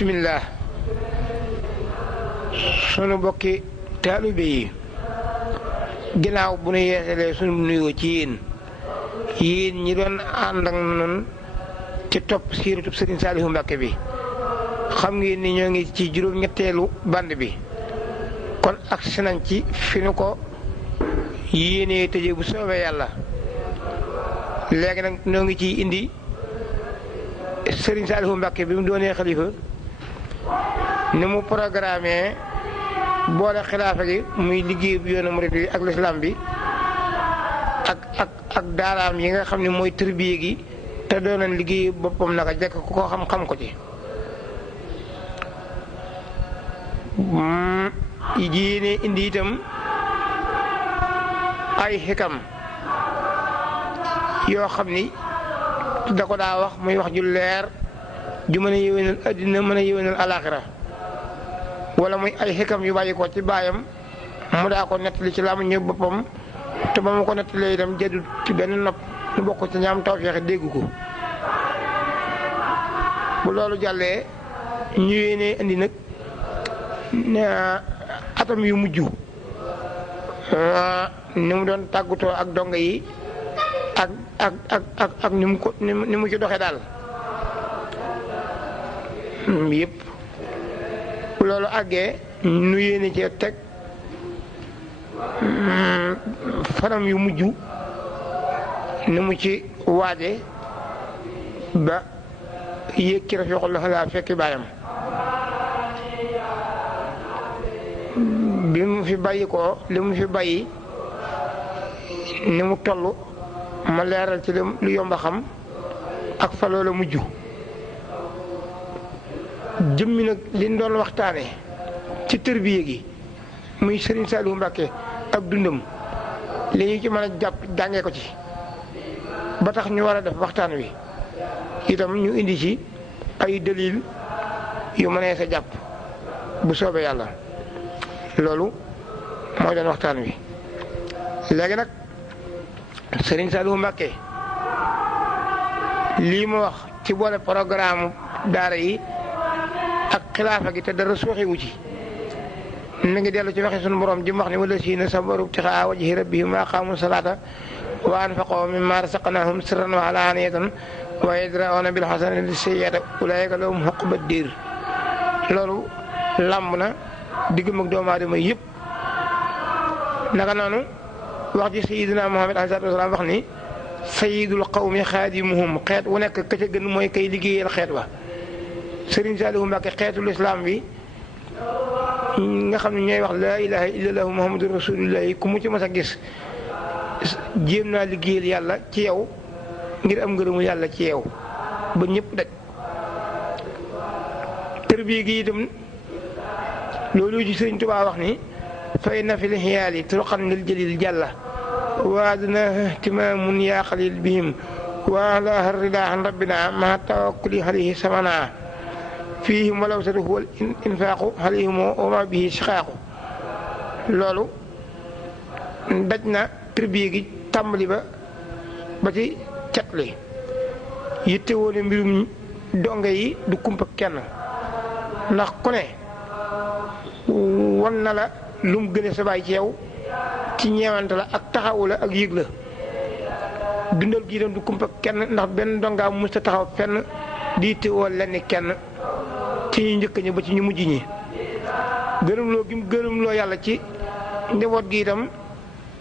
bismillah sunu bokki taalibe yi ginnaaw bu nu yeesalee sunu nuyoo ci yéen ñi doon ànd ak noonu ci topp siiratu Sëriñ Saalihu Mbàkke bi xam ngeen ni ñoo ngi ci juróom-ñetteelu band bi kon agsi nañ ci fi nu ko yéenee tëje bu soobee yàlla léegi nag ñoo ngi ciy indi Sëriñ Saalihu Mbàkke bi mu doonee xalifa ni mu programme boole xilaafa gi muy liggéey bu yoonu murid bi ak lislaam bi ak daaraam yi nga xam ne mooy tërbiye gi te doonoon liggéey boppam naka jekk ku ko xam-xam ko ci yéene indi itam ay xikam yoo xam ni da ko daa wax muy wax ju leer ju mën a yéwénal àddina mën a yéwénal alaaxira wala muy ay xikam yu bàyyi ko ci baayam mu daa ko nettali ci làmmiñu boppam te ba mu ko nettalee itam jëddu ci benn nopp nu bokk ci ñaam tawfeex dégg ko bu loolu jàllee ñu yéenee indi nag atam yu mujj ni mu doon tàggatoo ak donga yi ak ni mu ci doxee daal yëpp loolu àggee nu yéene cee teg fanam yu mujj ni mu ci waaje ba yéeg ci rafiqul laa fekki baayam bi mu fi bàyyi ko li mu fi bàyyi ni mu toll ma leeral ci lu yomba xam ak fa loola mujj jëmmi nag liñ doon waxtaane ci tërbiye gi muy Sëriñ Saalihu Mbàkke ak dundam li ñu ci mën a jàpp jàngee ko ci ba tax ñu war a def waxtaan wi itam ñu indi ci ay dalil yu mënee sa jàpp bu soobee yàlla loolu mooy doon waxtaan wi léegi nag Sëriñ Saalihu Mbàkke lii ma wax ci boole programme daara yi ak xilaafa gi te dara sooxewu ci mi ngi dellu ci waxe sunu borom ji mu wax ni wala siina sabaru ibtixaa wajhi rabbihim wa aqaamu salaata wa anfaqoo mimmaa razaqnaahum sirran wa alaaniyatan wa yadra'uuna bil hasanati sayyi'ata ulaa'ika lahum uqbad diir loolu làmb na diggam ak doomu aadama yëpp naka noonu wax ji sayyidina Muhammad alayhi salaatu wa salaam wax ni sayyidul qawmi xaadimuhum xeet wu nekk ka ca gën mooy kay liggéeyal xeet wa Sëriñ Saalihu Mbàkke xeetul islam bi nga xam ne ñooy wax laa ilaaha illallah muhammadu rasulullah ku mu ci mas a gis jéem naa liggéeyal yàlla ci yow ngir am ngërëmu yàlla ci yow ba ñëpp daj tërbiye gi itam loolu ci Sëriñ Tuubaa wax ni fay na fi l xiyaali turuqan lil jalil jàlla waaduna ihtimaamun yaa xalil bihim wa ala rida an rabbina ma tawakkuli alayhi samana fiihim walaw sadu huwa infaaqu alayhim wa ma bihi siqaaqu loolu daj na tërbiye gi tàmbali ba ci catli yitte woone mbirum donge yi du kumpa kenn ndax ku ne wan na la lu mu gëne sa baay ci yow ci ñeewante la ak taxawu la ak yëg la dundal gi itam du kumpa kenn ndax benn dongaa mës a taxaw fenn di yitte woo lenn kenn ci ñu njëkk ñi ba ci ñu mujj ñi gërëmloo gi mu gërëmloo yàlla ci njaboot gi itam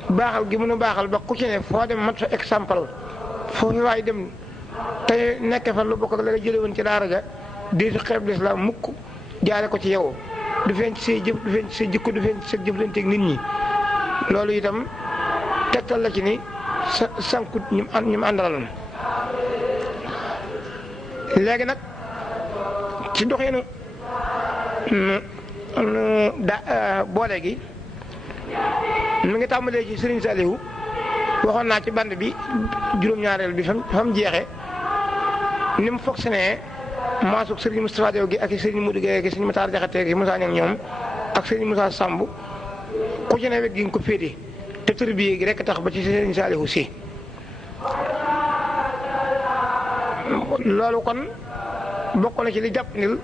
baaxal gi mën a baaxal ba ku ci ne foo dem mat fa exemple foofu waay dem te nekk fa lu bokk ak la nga jële woon ci daara ja di su xeeb lislaam mukk jaare ko ci yow du feeñ ci say jëf du feeñ ci say jikko du feeñ ci sa jëflanteeg nit ñi loolu itam tegtal la ci ni sa sankut ñu àndaloon léegi nag ci doxinu boole gi mi ngi tàmbalee ci Sëriñ Saalihu waxoon naa ci band bi juróom-ñaareel bi fam jeexe ni mu fonctionné maasuk Sëriñ Moustapha Diaw gi ak Sëriñ Modou Gueye gi Sëriñ Matar Jaxate gi Moussa Ñang ñoom ak Sëriñ Moussa Samb ku ci ne wet gi nga ko féete te tërbiye gi rekk tax ba ci Sëriñ Saalihu si loolu kon bokk na ci li jàpp nil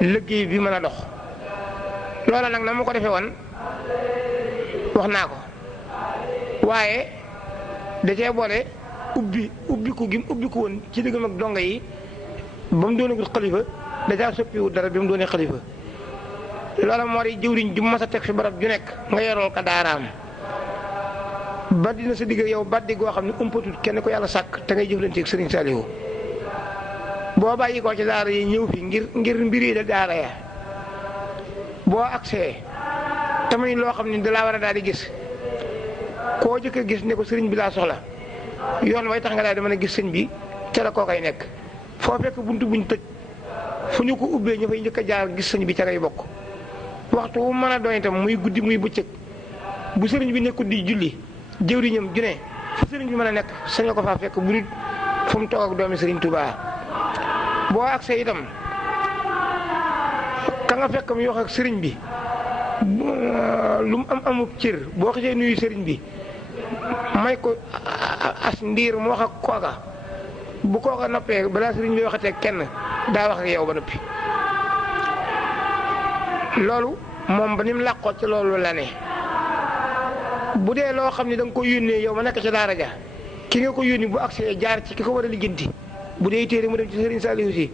liggéey bi mën a dox. loola nag na mu ko defee woon wax naa ko waaye da cee boole ubbiku gi mu ubbiku woon ci diggam ak donga yi ba mu doonagul xalifa da caa soppiwut dara bi mu doonee xalifa. loola moo di jëwriñ ju mas a teg fi barab ju nekk nga yorol ko daaraam ba dina sa digg yow baddi goo xam ne umpatut kenn ko yàlla sàkk te ngay jëflanteeg Serigne Saliou boo bàyyi ko ci daara yi ñëw fi ngir mbir yi da daara ya boo agsee tamit loo xam ne dalaa war a daal di gis koo jëkk a gis ne ko sëriñ bi laa soxla yoon way tax nga daal di mën a gis sëñ bi ca la koo koy nekk foo fekk buntu buñ tëj fu ñu ko ubbee ñu fay njëkk a jaar gis sëñ bi ca ngay bokk waxtu wu mën a doon itam muy guddi muy bëccëg bu sëriñ bi nekkul di julli jëwriñam ju ne fu sëriñ bi mën a nekk sañoo ko faa fekk bu nit fu mu toog ak doomi sëriñ Touba boo agsee itam ka nga fekk mu wax ak sëriñ bi lu mu amub cër boo xasee nuyu sëriñ bi may ko as ndiir mu wax ak kooka bu kooka noppee balaa sëriñ bi waxatee kenn daa wax ak yow ba noppi loolu moom ba ni mu làqoo ci loolu la ne bu dee loo xam ne da nga ko yónnee yow ma nekk ci daara ja ki nga ko yónni bu agsee jaar ci ki ko war a lijjanti bu dee téere mu dem ci sëriñ Saliou si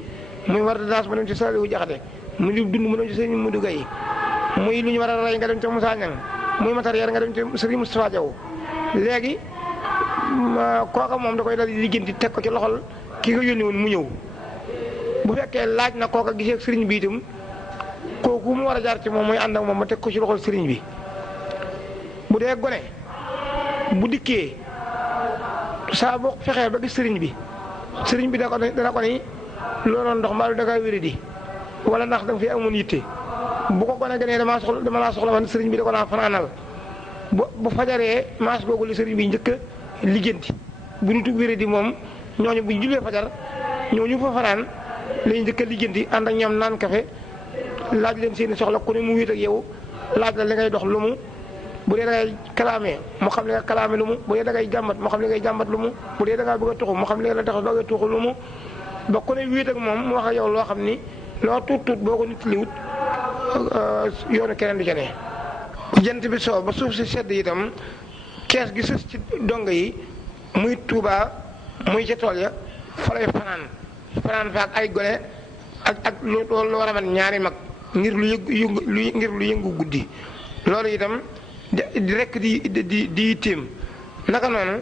muy war a daas mu dem ci Saliou Jaxate muy lu dund mu dem ci sëriñ Modou Gaye muy lu ñu war a rey nga dem ca Moussa Niang muy matériel nga dem ci sëriñ Moustapha Diaw léegi kooka moom da koy dal di lijjanti teg ko ci loxol ki nga yónni woon mu ñëw bu fekkee laaj na kooka gisee ak sëriñ bi itam kooku mu war a jaar ci moom mooy ànd ak moom ma teg ko ci loxol sëriñ bi bu dee gone bu dikkee saa boo fexee ba gis sëriñ bi dana ko ni looloon ndox mbaalu da ngaa wéri di wala ndax da nga fi amoon yitte bu ko gone gënee dama laa soxla woon sëriñ bi da ko naa fanaanal bu fajaree maas googu li sëriñ bi njëkk a lijjanti bu ñu tug wéri di moom ñooñu bu jullee fajar ñooñu fa fanaan lañu njëkk a lijjanti ànd ak ñoom naan kafe laaj leen seeni soxla ku ne mu wéet ak yow laaj la li ngay dox lu mu bu dee da ngay kalaamee mu xam li nga kalaame lu mu bu dee da ngay jàmbat mu xam li ngay jàmbat lu mu bu dee da ngaa bëgg a tuxu mu xam li nga la tax bëgg a tuxu lu mu ba ku ne wéet ak moom mu wax ak yow loo xam ni loo tuut boo ko nit liwut yoonu keneen du ca ne jant bi soo ba suuf si sedd itam kees gi sës ci dongo yi muy Tuubaa muy ca tool ya fa lay fanaan fa ak ay gone ak lu war a mën ñaari mag ngir lu yëngu guddi loolu itam di rekk di téem naka noonu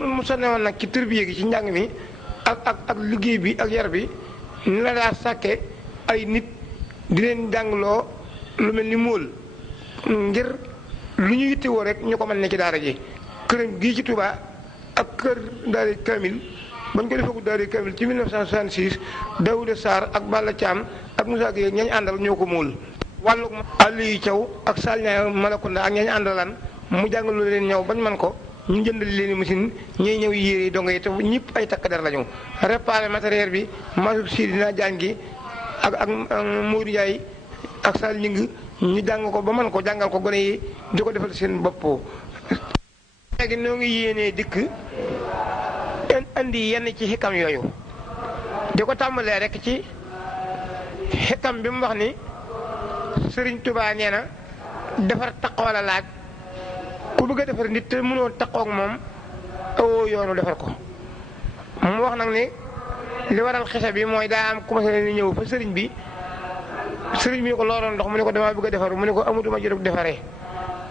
mu sonne woon nag ci tërbiye gi ci njàng mi ak liggéey bi ak yar bi ni la daa sàkke ay nit di leen jàngloo lu mel ni móol ngir lu ñu yittewoo rek ñu ko mën ne ci daara ji këram gii ci Touba ak kër daara Kamil bañ ko defagul daara Kamil ci 1966 Daouda Sarr ak Balla Thiam ak Moussa Gueye ñañ àndal ñoo ko móol wàllu Aliou Thiaw ak Salña Malakunda ak ñañ àndalan mu jàngalu leen ñëw bañ man ko ñu jëndal leen machine ñuy ñëw yére yi dongo yi te ñëpp ay takk der lañu réparé matériel bi masub si dina jàng gi ak Modou Ndiaye ak Sall ñing ñu jàng ko ba man ko jàngal ko gone yi di ko defal seen bopp léegi noo ngi yéenee dikk andi yenn ci xikam yooyu di ko tàmbalee rek ci xikam bi mu wax ni Sëriñ Tuubaa nee na defar taqoo la laaj ku bëgg a defar nit te mënoo taqoo ak moom awoo yoonu defar ko mu wax nag ni li waral xisa bi mooy daa am commencé ni ñëw fa sëriñ bi ko looloon ndox mu ne ko damaa bëgg a defaru mu ne ko amatuma jërëb defaree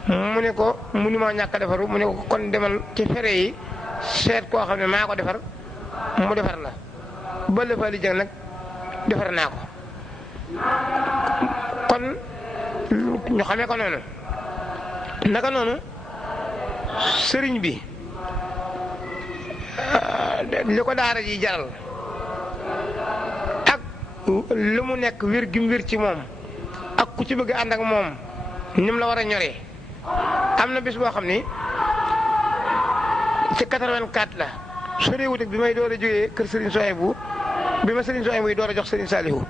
mu ne ko mënuma ñàkk a defaru mu ne ko kon demal ci fere yi seet koo xam ne maa ko defar mu defar la ba la fa li jëng nag defar naa ko kon ñu xamee ko noonu naka noonu sëriñ bi li ko daara ji jaral ak lu mu nekk wér gi mu wér ci moom ak ku ci bëgg ànd ak moom ni mu la war a ñoree am na bis boo xam ni ci 84 la soriwut ak bi may door a jógee kër Serigne Souhaïbou bi ma Serigne Souhaïbou yi door a jox Serigne Saliou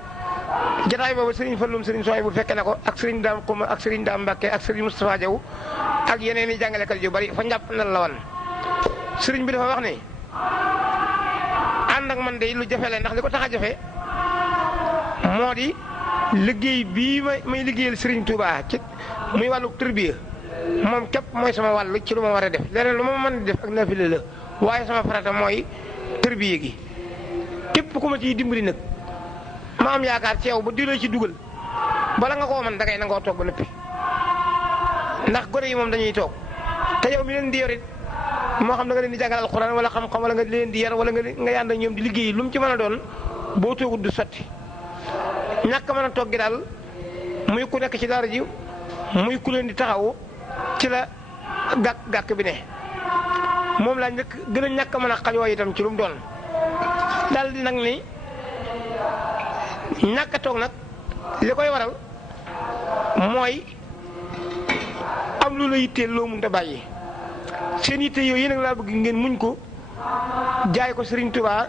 jataay boobu Serigne Falloum Serigne Souhaïbou fekke na ko ak Serigne Dame Kouma ak Serigne Dame Mbacké ak Serigne Moustapha Diaw ak yeneen i jàngalekat yu bari fa njàpp na la wan Serigne bi dafa wax ni ànd ak man de lu jafe la ndax li ko tax a jafe moo di liggéey bii may liggéeyal Serigne Touba ci muy wàllu tërbiya moom képp mooy sama wàll ci lu ma war a def leneen lu ma mën a def ak nafile la waaye sama farata mooy tërbiya gi képp ku ma ciy dimbali nag ma am yaakaar ci yow ba di la ci dugal bala nga koo mën dangay nangoo toog ba noppi ndax gone yi moom dañuy toog te yow mi leen di yorit moo xam da nga leen di jàngal alxuraan wala xam-xam wala nga leen di yar wala nga yànd ak ñoom di liggéey lu mu ci mën a doon boo toogut du sotti ñàkk mën a toog gi daal muy ku nekk ci daara ji muy ku leen di taxawu ci la gàkk bi ne moom laa gën a ñàkk mën a xajoo itam ci lu mu doon daal di nag ni ñàkk a toog nag li koy waral mooy am lu la yitteel loo mënta bàyyi seen yitte yooyu nag laa bëgg ngeen muñ ko jaay ko Serigne Touba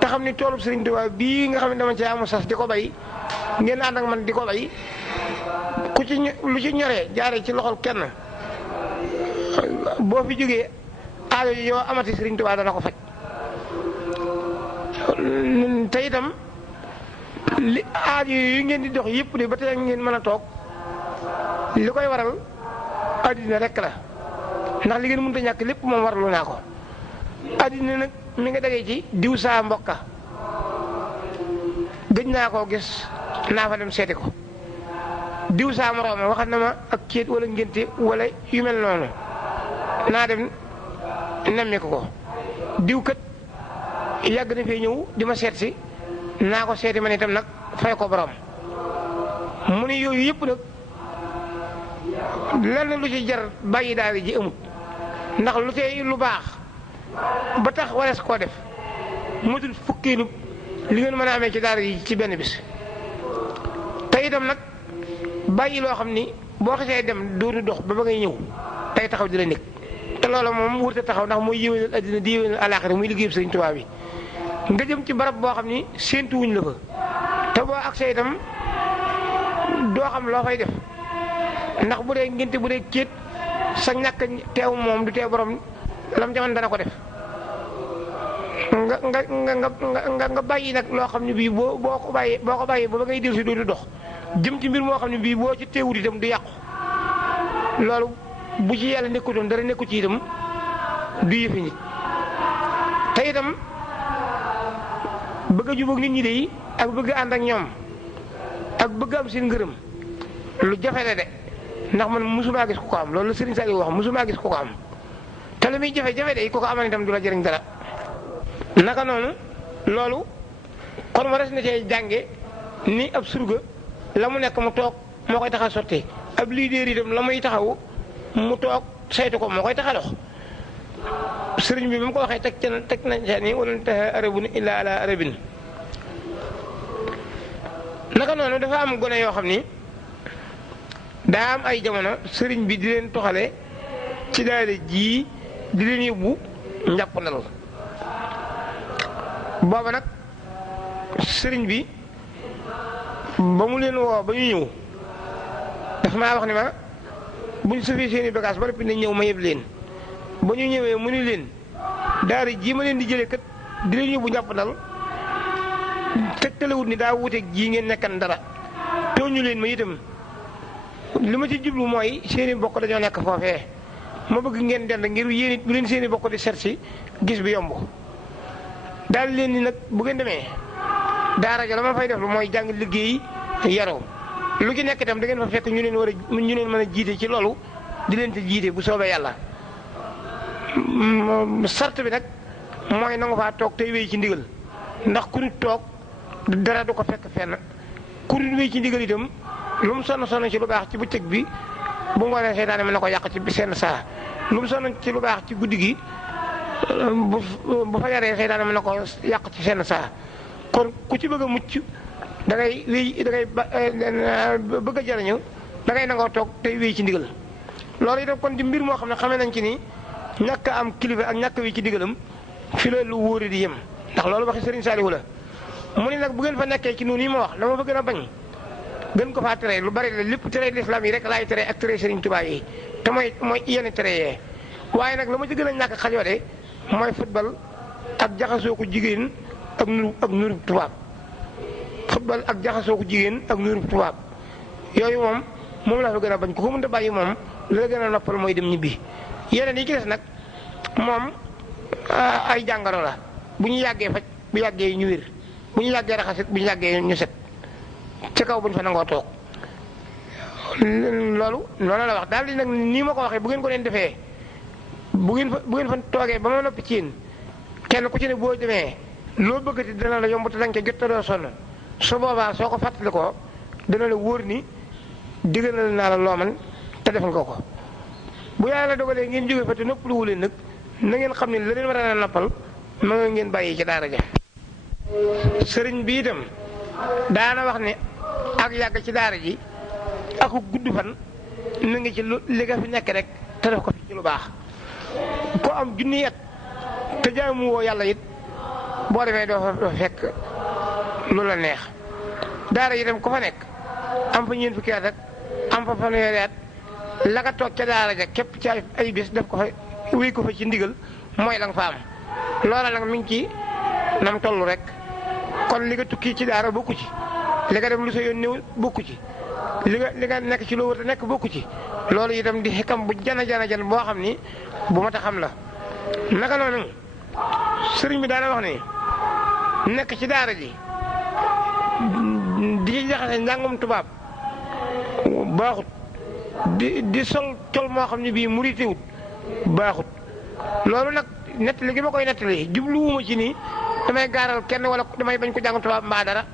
te xam ni toolub Serigne Touba bii nga xam ne dama ci amu sas di ko bay ngeen ànd ak man di ko bay ku ci lu ci ñoree jaaree ci loxol kenn boo fi jógee aajo yoo amati Serigne Touba dana ko faj te itam li aajo yu ngeen di dox yëpp de ba tey ngeen mën a toog li koy waral addina rek la ndax li ngeen mënut a ñàkk lépp moom warlu naa ko addina nag mi nga dagee ci diw saa mbokka gëj naa koo gis naa fa dem seeti ko diw saa morooma waxat na ma ak céet wala ngénte wala yu mel noonu naa dem nemmi ko diw kat yàgg na fee ñëw di ma seet si naa ko seeti man itam nag fay ko borom mu ni yooyu yëpp nag lenn lu ci jar bàyyi daal ji amut ndax lu tey lu baax ba tax warees koo def matul fukkeelu li ngeen mën a amee ci daara yi ci benn bis te itam nag bàyyi loo xam ni boo xasee dem dootu dox ba ngay ñëw tey taxaw di la nekk te loola moom wërta taxaw ndax mooy yéwénal addina di yéwénal alaaxira muy liggéeyub Sëriñ Tuubaa bi nga jëm ci barab boo xam ni séentuwuñ la fa te boo agsee itam doo xam loo fay def ndax bu dee ngénte bu dee céet sa ñàkk teew moom du teew borom lam jaman dana ko def nga bàyyi nag loo xam ne bii boo ko bàyyee ba ngay dellu si dootu dox jëm ci mbir moo xam ne bii boo ci teewut itam du yàqu loolu bu ci yàlla nekkutoon dara nekku ci itam du yëfi nit te itam bëgg a jubóog nit ñi de ak bëgg ànd ak ñoom ak bëgg am seen ngërëm lu jafe la de ndax man mosumaa gis ku ko am loolu la Serigne Saliou wax mosumaa gis ku ko am te lu muy jafe-jafe de ku ko amal itam du la jëriñ dara naka noonu loolu kon ma res na cee jànge ni ab surga la mu nekk mu toog moo koy tax a sotti ab leader itam la muy taxawu mu toog saytu ko moo koy tax a dox sëriñ bi ba mu ko waxee teg nañ ca ni wala taxa arabun illa ala arabin naka noonu dafa am gone yoo xam ni daa am ay jamono sëriñ bi di leen toxale ci daara ji di leen yóbbu njàpp ndal booba nag sëriñ bi ba mu leen woo ba ñu ñëw dafa maa wax ni ma buñ sufee seeni bagage ba noppi nañ ñëw ma yeb leen ba ñu ñëwee mu ni leen daara ji ma leen di jëlee kat di leen yóbbu njàpp ndal tegtalewut ni daa wuteeg ji ngeen nekkan dara tooñu leen ma itam li ma ci jublu mooy seeni bokk dañoo nekk foofee ma bëgg ngeen dend ngir yéen it bu leen seeni bokk di seet si gis bi yomb daal leen ni nag bu ngeen demee daara ja la ma fay def lu mooy jàng liggéey yaroo lu ci nekk itam da ngeen fa fekk ñu leen mën a jiite ci loolu di leen ci jiite bu soobee yàlla sart bi nag mooy nangu faa toog tey wéy ci ndigal ndax ku nit toog dara du ko fekk fenn ku nit wéy ci ndigal itam lu mu sonn ci lu baax ci bëccëg bi bu ngoonee seytaane mën na ko yàq ci seen saa lu mu sonn ci lu baax ci guddi gi bu fa yaree seytaane mën na ko yàq ci seen saa kon ku ci bëgg a mucc da ngay wéy da ngay bëgg a jariñu da ngay nangoo toog tey wéy ci ndigal loolu itam kon di mbir moo xam ne xamee nañ ci ni ñàkk am kilifa ak ñàkk wi ci ndigalam fi la lu wóori di yem ndax loolu waxi Serigne Saliou la mu ni nag bu ngeen fa nekkee ci noonu yi ma wax dama fa gën a bañ gën ko faa tere lu bari la lépp tere l'islam yi rek laay tere ak tere Serigne Touba yi te mooy yenn tere yee waaye nag la ma ci gën a ñàkk xajoo de mooy football ak jaxasoo ko jigéen ak nuru tubaab football ak jaxasoo ko jigéen ak nuyu tubaab yooyu moom laa fa gën a bañ ku ko mënta bàyyi moom li la gën a noppal mooy dem ñibbi yeneen yi ci des nag moom ay jàngoro la bu ñu yàggee faj bu yàggee ñu wér bu ñu yàggee raxasit bu ñu yàggee ñu set ci kaw bu ñu fa nangoo toog loolu la wax daal di nag nii ma ko waxee bu ngeen ko leen defee bu ngeen fa toogee ba ma noppi ci yéen kenn ku ci ne boo demee loo bëggati dana la yomb te danga ca jot te doo sonn su boobaa soo ko fàttali ko dana la wóor ni digalal naa la loo man te def nga ko bu yàlla dogalee ngeen jóge fa te nopp lu wuleen nag na ngeen xam ne la leen war a noppal ma nga ngeen bàyyi ci daara ja sëriñ bi itam daana wax ne ak yàgg ci daara ji ak gudd fan na ngi ci li nga fi nekk rek te def ko fi ci lu baax ko am junni at te jaamu woo yàlla it boo demee doo fa fekk lu la neex daara yi itam ku fa nekk am fa ñeent fukki at ak am fa fanweeri at la nga toog ca daara ja képp ci ay bés def ko fa wéy ko fa ci ndigal mooy la nga fa am loola nag mi ngi ci nam toll rek kon li nga tukki ci daara bokku ci li nga dem lu sa yoon néew bokku ci li nga nekk ci loo wër te nekk bokku ci loolu itam di xikam bu jana boo xam ni bu mat a xam la naka noonu sëriñ bi daana wax ni nekk ci daara ji di ci jaxase njàngum tubaab baaxut di sol col moo xam ne bii muritewut baaxut loolu nag nettali gi ma koy nettali jubluwuma ci nii damay gaaral kenn wala damay bañ ko jàng tubaab mbaa dara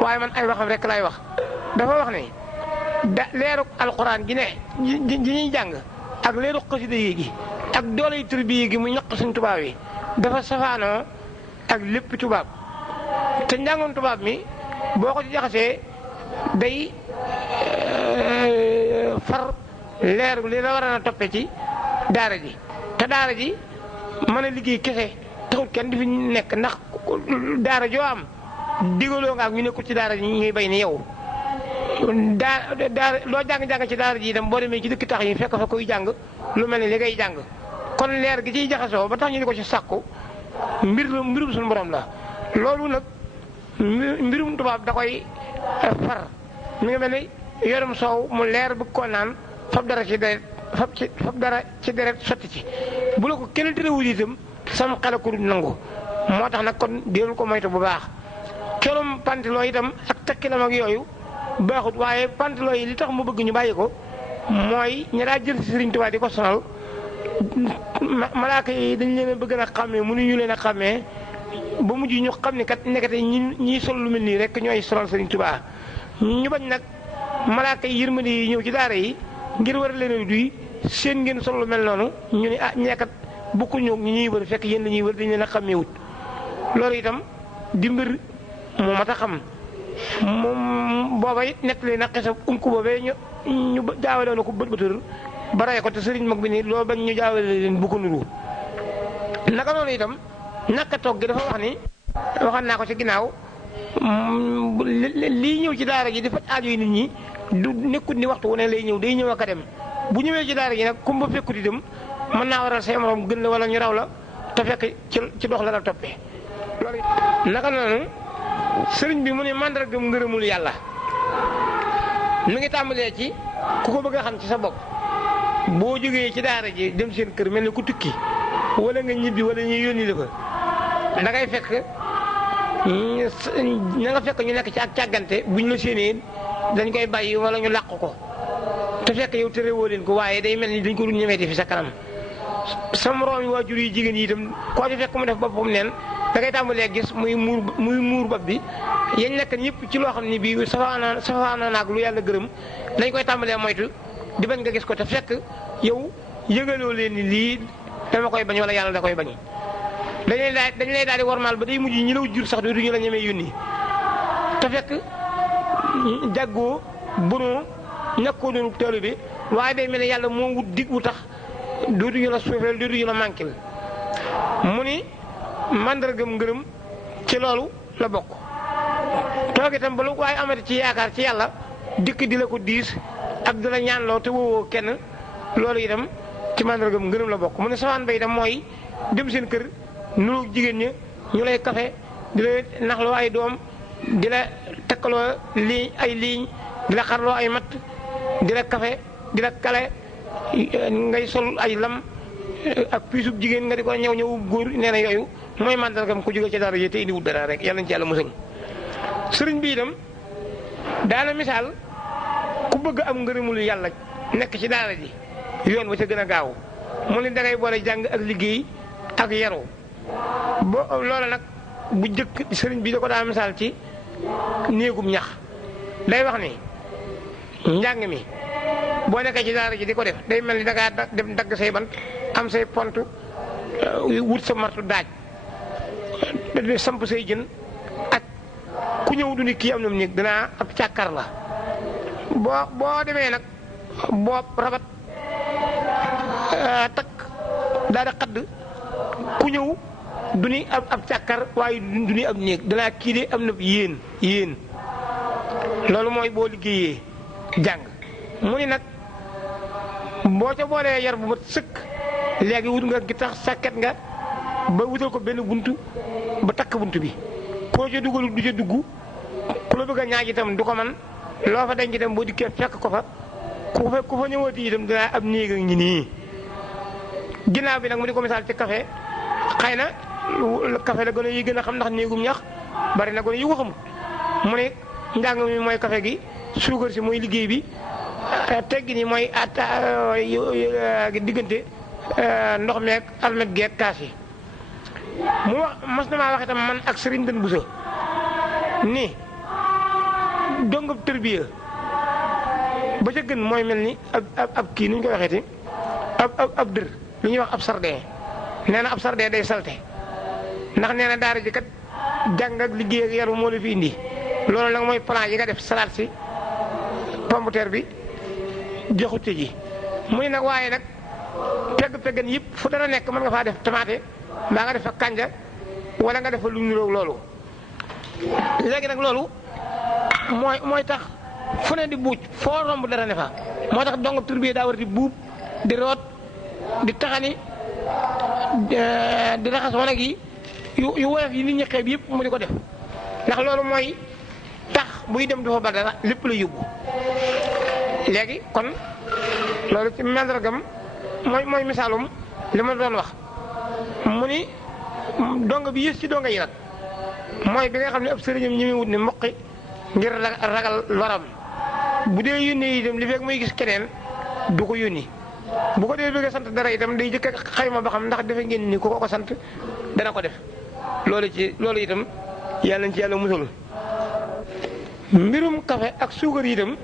waaye man ay waxam rek laay wax dafa wax ne leeruk alxuraan gi ne ji ñuy jàng ak leeruk xasida yi gi ak dooley turbi gi mu ñaq suñ tubaab yi dafa safaanoo ak lépp tubaab te njàngoon tubaab mi boo ko ci jaxasee day far leer li la war a toppe ci daara ji te daara ji mën a liggéey kese taxul kenn di fi nekk ndax daara joo am digaloo nga ak ñu nekkul ci daara ji ñuy bay ni yow daara loo jàng-jàng ci daara ji itam boo demee ci dëkk tax yi fekk fa koy jàng lu mel ni li ngay jàng kon leer gi ciy jaxasoo ba tax ñu di ko ci sàkku mbirum suñu borom la loolu nag mbirum tubaab da koy far mi nga mel ni yorum soow mu leer bëgg koo naan fab dara ci deret fab dara ci deret sotti ci bu la ko kenn terewul itam sama xel ko du nangu moo tax nag kon déelul ko moytu bu baax kelum pantalon itam ak takkilam ak yooyu baaxut waaye pantalon yi li tax mu bëgg ñu bàyyi ko mooy ñi daa jël si Sëriñ Tuubaa di ko sonal malaaka yi dañ leen a bëgg a xàmmee mënuñu leen a xàmmee ba mujj ñu xam ne kat nekkate ñi sol lu mel nii rek ñooy sonal Sëriñ Tuubaa ñu bañ nag malaaka yi yërmande yi ñëw ci daara yi ngir war a leen duy seen ngeen sol lu mel noonu ñu ne ñeekat bokkuñu ñu ñuy wër fekk yéen la ñuy wër dañ leen a xàmmee wut loolu itam di mbir moo mat a xam moom booba it nettali na xesa unku boobee ñu jaawale na ko bët bëtër ba rey ko te sëriñ mag bi ni loolu bañ ñu jaawale leen bu ko nuru naka noonu itam naka toog gi dafa wax ni waxoon naa ko ci ginnaaw lii ñëw ci daara ji di faj aajo yi nit ñi du nekkut ni waxtu wu ne lay ñëw day ñëw ak a dem bu ñëwee ci daara ji nag kumba fekkut itam mën naa waral say morom gën la wala ñu raw la te fekk ci dox la la toppee loolu naka noonu sëriñ bi mu ne màndargam ngërëmul yàlla mi ngi tàmbalee ci ku ko bëgg a xam ci sa bopp boo jógee ci daara ji dem seen kër mel ni ku tukki wala nga ñibbi wala ñu yónni la fa da ngay fekk na nga fekk ñu nekk ci ak càggante buñ la séenee dañ koy bàyyi wala ñu làq ko te fekk yow terewoo leen ko waaye day mel ni dañ ko dul ñemeeti fi sa kanam sa moroom yi waajur yi jigéen yi itam koo ci fekk mu def boppam neen da ngay tàmbalee gis muy muur bopp bi yañ nekk ñëpp ci loo xam ne bii safaana naag lu yàlla gërëm dañ koy tàmbalee moytu di bañ nga gis ko te fekk yow yëgaloo leen ni lii dama koy bañ wala yàlla da koy bañ dañ lay daal di wormaal ba day mujj ñi la jur sax du ñu la ñemee yónni te fekk jàggoo bonoo ñàkkoo doonu toolu bi waaye day mel ne yàlla moo wut dig wu tax dootuñu la suufeel dootuñu la manquil mu ni màndargam ngërëm ci loolu la bokk toog itam ba lu waaye amati ci yaakaar ci yàlla dikk di la ko diis ak di la ñaanloo te woowoo kenn loolu itam ci màndargam ngërëm la bokk mu ne safaan ba itam mooy dem seen kër nuru jigéen ña ñu lay kafe di la naxloo ay doom di la takk takkaloo ay liiñ di la xarloo ay matt di la kafe di la kale ngay sol ay lam ak piisub jigéen nga di ko ñëw góor nee na yooyu mooy màndargam ku jóge ci daara ji te indiwut dara rek yàlla nañ ci yàlla musal. sëriñ bi itam daana misaal ku bëgg am ngërëmul yàlla nekk ci daara ji yoon wa ca gën a gaaw mu ne dangay boole jàng ak liggéey ak yaru loola nag bu jëkk sëriñ bi da ko daa misaal ci néegum ñax day wax ni njàng mi boo nekkee ci daara ji di ko def day mel ni dangaa dem dagg say bant am say pont wut sa martu daaj samp say jën ak ku ñëw du ni kii am na mu néeg danaa ab càkkar la boo demee nag boo rabat takk daal di xadd ku ñëw du ni ab càkkar waaye du ni ab néeg danaa kii de am na yéen loolu mooy boo liggéeyee jàng mu ni nag boo ca boolee yar bu mat sëkk léegi wut nga gi tax sàkket nga ba wutal ko benn buntu ba takk buntu bi koo ca dugalu du ca dugg ku la bëgg a ñaaj itam du ko man loo fa denc itam boo dikkee fekk ko fa ku fa ñëwati itam dinaa ab néeg a ngi nii ginnaaw bi nag mu di ko misaal ci café xëy na café la gën a yi gën a xam ndax néegum ñax bari na gën a yi ko xamut mu ne njàng mi mooy café gi suukar si mooy liggéey bi teggi ni mooy diggante ndox meeg almet geeg kaas yi mu wax mas na maa wax itam man ak Serigne Den Bousso ni dongab tërbiya ba ca gën mooy mel ni ab kii nu ñu koy waxeeti ab dër lu ñuy wax ab sardin nee na ab sardin day salte ndax nee na daara ji kat jàng ak liggéey ak yaru moo la fi indi loolu nag mooy plan yi nga def salaat si pomme de terre bi joxute ji muy nag waaye nag peggan yëpp fu dara nekk mën nga faa def tomate mbaa nga def fa kanja wala nga def fa lu niroog loolu léegi nag loolu mooy tax fu ne di buuj foo romb dara ne fa moo tax dongab tërbiya daa war di buub di root di taxani di raxas wanag yi yu woyof yi nit ñi xeeb yëpp mu di ko def ndax loolu mooy tax buy dem dafa ba dara lépp la yóbbu léegi kon loolu ci mandargam mooy misaalum li ma doon wax mu ni donga bi yées ci donga yi nag mooy bi nga xam ne ab sëriñam ñi muy wut ni mboqi ngir ragal loram bu dee yónnee itam li fekk muy gis keneen du ko yónni bu ko dee bëgg sant dara itam day jëkk xayma ba xam ndax defe ngeen ni ku ko sant dana ko def loolu itam yàlla nañ ci yàlla musul mbirum café ak suukar itam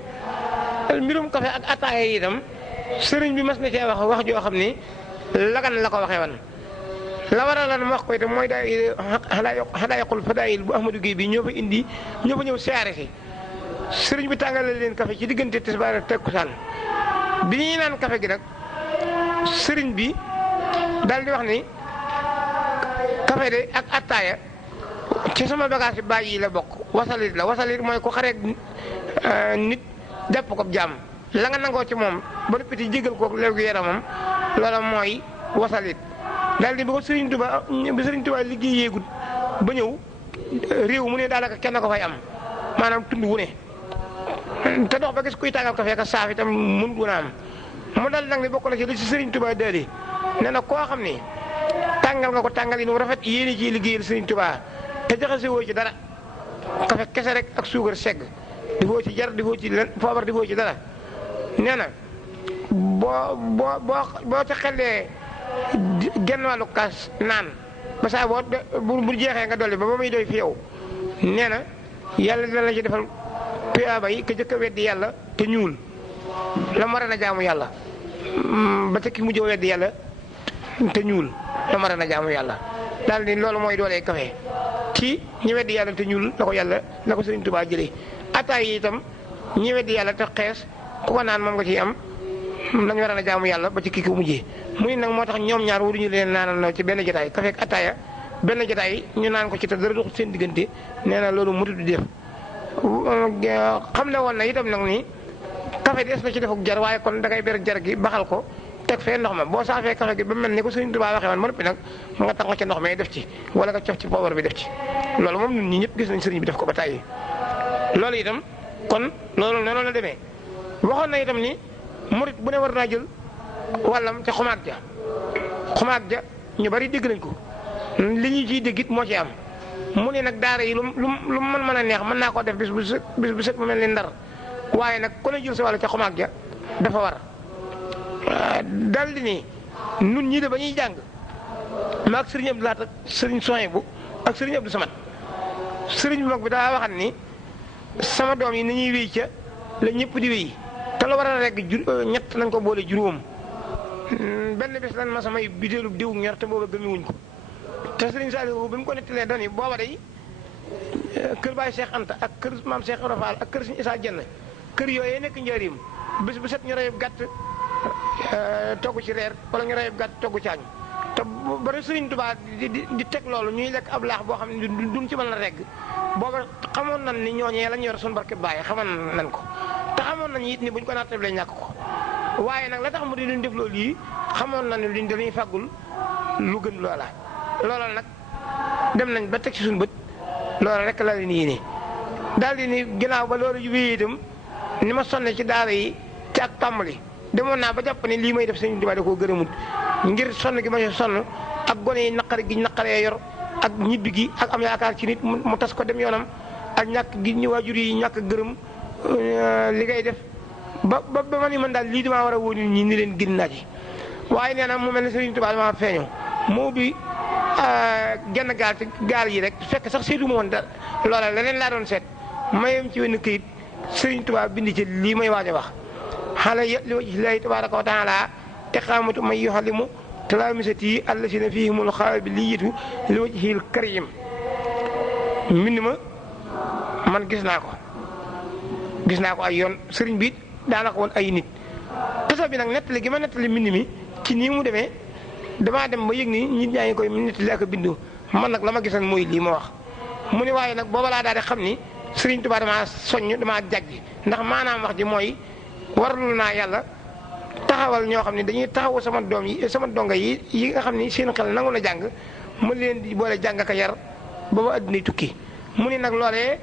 mbirum café ak ataaya itam sëriñ bi mas na cee wax joo xam ni lagan la ko waxee woon la waral lan wax ko itam mooy xanaa yaqul fadaayil bu Ahmadou Guèye bi ñoo fa ñëw siyaare si sëriñ bi tàngale leen café ci diggante tisbaar ak takkusaan bi ñuy naan café gi nag sëriñ bi daal di wax ni café de ak ataaya ci sama bagage yi bàyyi yi la bokk wasalit mooy ku xareeg nit jàpp ko jaam la nga nangoo ci moom ba noppi jégal ko léegi yaramam loola mooy wasalit daal di ba ko Sëriñ Tuubaa liggéey yeegut ba ñëw réew mu ne daanaka kenn ko fay am maanaam tund wu ne te dox ba gis kuy tàngal café ka saaf itam mënut woon a am mu dal nag ni bokk na ci li ci Sëriñ Tuubaa daali nee na koo xam ni tàngal nga ko tàngal yi nu rafet yéene ci liggéeyal Sëriñ Tuubaa te jaxase woo ci dara café kese rek ak suukar segg di foo ci jar di foo ci poobar di foo ci dara nee na boo ca xellee genn wàllu kaas naan ba saa bu jeexee nga dolli ba muy doy fi yow nee na yàlla dina la ci defal tuyaaba yi ka jëkk a weddi yàlla te ñuul la mu war a jaamu yàlla ba te ki mujj a weddi yàlla te ñuul la mu war a jaamu yàlla daal ni loolu mooy doolee café ci ñi weddi yàlla te ñuul la ko Sëriñ Tuubaa jëlee ataay yi itam ñi weddi yàlla te xees ku ko naan moom nga ciy am lañu war a jaamu yàlla ba ci kii ko mujjee muy nag moo tax ñoom ñaar waruñu leen naanal ci benn jotaay café ak ataaya benn jotaay ñu naan ko ci te dara doxul seen diggante nee na loolu mutu di def xam ne woon na itam nag ni café des na ci defuk jar waaye kon dangay ber jar gi baxal ko teg fee ndox ma boo saafee café gi ba mel ni ko Sëriñ Tuubaa waxee woon ba noppi nag nga tax ko ci ndox mi def ci wala nga cof ci poobar bi def ci loolu moom ñun ñi ñëpp gis nañ sëriñ bi def ko ba tàyyi loolu itam kon loolu noonu la demee waxoon na itam ni murit bu ne war naa jël wàllam te xumaag ja ñu bari dégg nañ ko li ñu ciy dégg it moo ci am mu ne nag daara yi lu mën a neex mën naa koo def bis bu set mu mel ni Ndar waaye nag ku ne jël sa wàll ca xumaag ja dafa war dal di ni nun ñii de ba ñuy jàng maag sëriñ Abdou Lahat ak sëriñ Sohaybu ak sëriñ Abdou Samad sëriñ bu mag bi daa waxan ni sama doom yi ni ñuy wéy ca la ñëpp di wéy te la war a regg ñett nañ ko boole juróom benn bés lan ma samay bitéelu diw ñor te booba gëmiwuñ ko te sëriñ Saliou bi mu ko nettalee dani booba day kër Baye Cheikh Anta ak kër maam Cheikh Ibra Fall ak kër sëriñ Issa Dienne kër yooyee nekk njëriñ bés bu set ñu reyub gàtt togg ci reer wala ñu reyub gàtt togg ci añ te bari sëriñ Tuubaa di teg loolu ñuy lekk ab laax boo xam ne duñ ci mën a regg booba xamoon nañ ni ñooñee lañ yor suñu barke Baye xamoon nañ ko te xamoon nañ it ni buñ ko naattablee ñàkk ko waaye nag la tax mu di leen def loolu yi xamoon na ne luñ dañuy fàggul lu gën loola nag dem nañ ba teg ci suñu bët loola rek la leen yéene daal di ni ginnaaw ba loolu yu wéyee itam ni ma sonne ci daara yi ci ak tàmbali demoon naa ba jàpp ne lii may def Sëriñ Tuubaa da koo gërëmut ngir sonn gi ma ci sonn ak gone yi naqari gi naqaree yor ak ñibbi gi ak am yaakaar ci nit mu tas ko dem yoonam ak ñàkk gi ñu waajur yi ñàkk gërëm li ngay def ba ma ni man daal lii damaa war a wóor ñi ni leen gën naa ci waaye nee na mu mel ne Sëriñ Tuubaa dama feeñu moo bi genn gaal ci gaal yi rek fekk sax seetuma woon dara loola leneen laa doon seet mayam ci wenn këyit Sëriñ Tuubaa bind ci lii may waaj a wax xale li wajhillaahi tabaaraka wa taala iqaamatu man yuhallimu talaamisati allazina fihimul qaabiliyatu li wajhil karim mbind ma man gis naa ko ay yoon sëriñ bi daanaka woon ay nit tasa bi nag nettali gi ma nettali mbind mi ci nii mu demee damaa dem ba yëg ni nit ñaa ngi koy nettali ak bindu man nag la ma gisoon mooy lii ma wax mu ne waaye nag booba laa daal di xam ni Sëriñ Tuubaa damaa soññ damaa jàggi ndax maanaam wax ji mooy warlu naa yàlla taxawal ñoo xam ne dañuy taxawu sama doom yi sama donga yi nga xam ni seen xel nangu na jàng mën leen di boole jàng ak yar ba ba àddina tukki mu ne nag loolee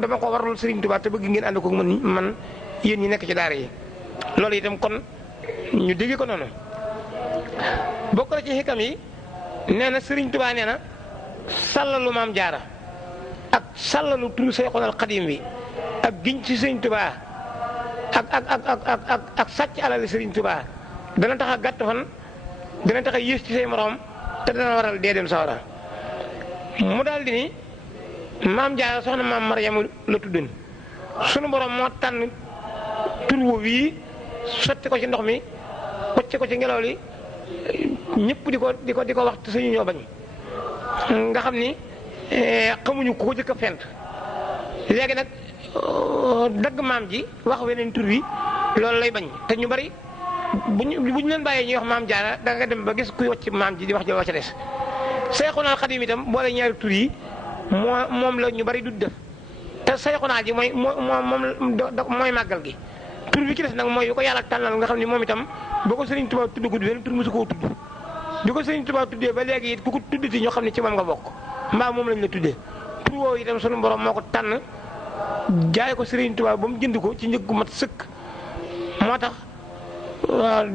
dama ko warlul Sëriñ Tuubaa te bëgg ngeen ànd ko man yéen ñi nekk ci daara yi loolu itam kon ñu dégg ko noonu bokk na ci xikam yi nee na Sëriñ Tuubaa nee na sàllalu maam jaara ak sàllalu turu Seexul Xadiim bi ak giñ ci Sëriñ Tuubaa ak sàcc alal Sëriñ Tuubaa dana tax a gàtt fan dana tax a yées ci say moroom te dana waral dee dem sawara mu daal di ni maam jaara soxna maam Maryamu la tuddoon sunu borom moo tànn tur woowu yi sotti ko ci ndox mi wacce ko ci ngelaw li ñëpp di ko wax te suñu ñoo bañ nga xam ni xamuñu ko jëkk a fent léegi nag dagg maam ji wax weneen tur wi loolu lay bañ te ñu bari bu ñu leen bàyyee ñuy wax maam jaara da nga dem ba gis kuy wacc maam ji di wax jël ca des Seexul Xadiim itam boole ñaari tur yi moom la ñu bari du def te Seexul ji mooy màggal gi tur bi ci des nag mooy yu ko yàlla tànnal nga xam ni moom itam boo ko Sëriñ Tuubaa tudd ko benn tur mosu koo tudd di ko Sëriñ Tuubaa tuddee ba léegi it ku ko tuddati ñoo xam ne ci moom nga bokk mbaa moom lañ la tuddee tur woowu itam sunu borom moo ko tànn jaay ko Sëriñ Tuubaa ba mu jënd ko ci njëg gu mat sëkk moo tax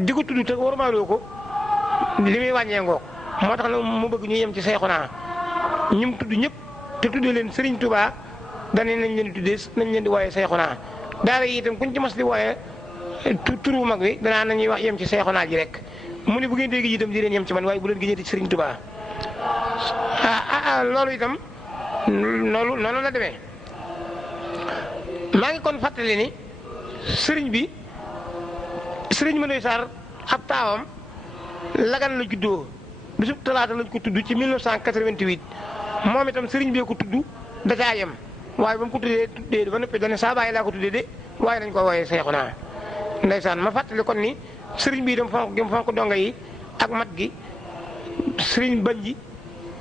di ko tudd te warmaaloo ko li muy wàññee ngoog moo tax nag mu bëgg ñu yem ci Seexuna ñim tudd ñëpp te tuddee leen Sëriñ Tuubaa danañ nañ leen di tuddee nañ leen di wooyee Seexuna daara yi itam kuñ ci mas di wooyee tur bu mag wi danaa nañuy wax yem ci Seexuna ji rek mu ne bu ngeen dégg itam di leen yem ci man waaye bu leen génnee ci Sëriñ Tuubaa loolu itam noonu la demee maa ngi kon fàttali ni sëriñ bi sëriñ Mandoy Sarr ab taawam Lagan la juddoo bisub talaata lañ ko tudd ci 1988 moom itam sëriñ bee ko tudd da caa yem waaye ba mu ko tuddee ba noppi dane saa bàyyi laa ko tuddee de waaye nañ ko wooyee Seexuna ndeysaan ma fàttali kon ni sëriñ bi itam fonk donga yi ak mat gi sëriñ Banji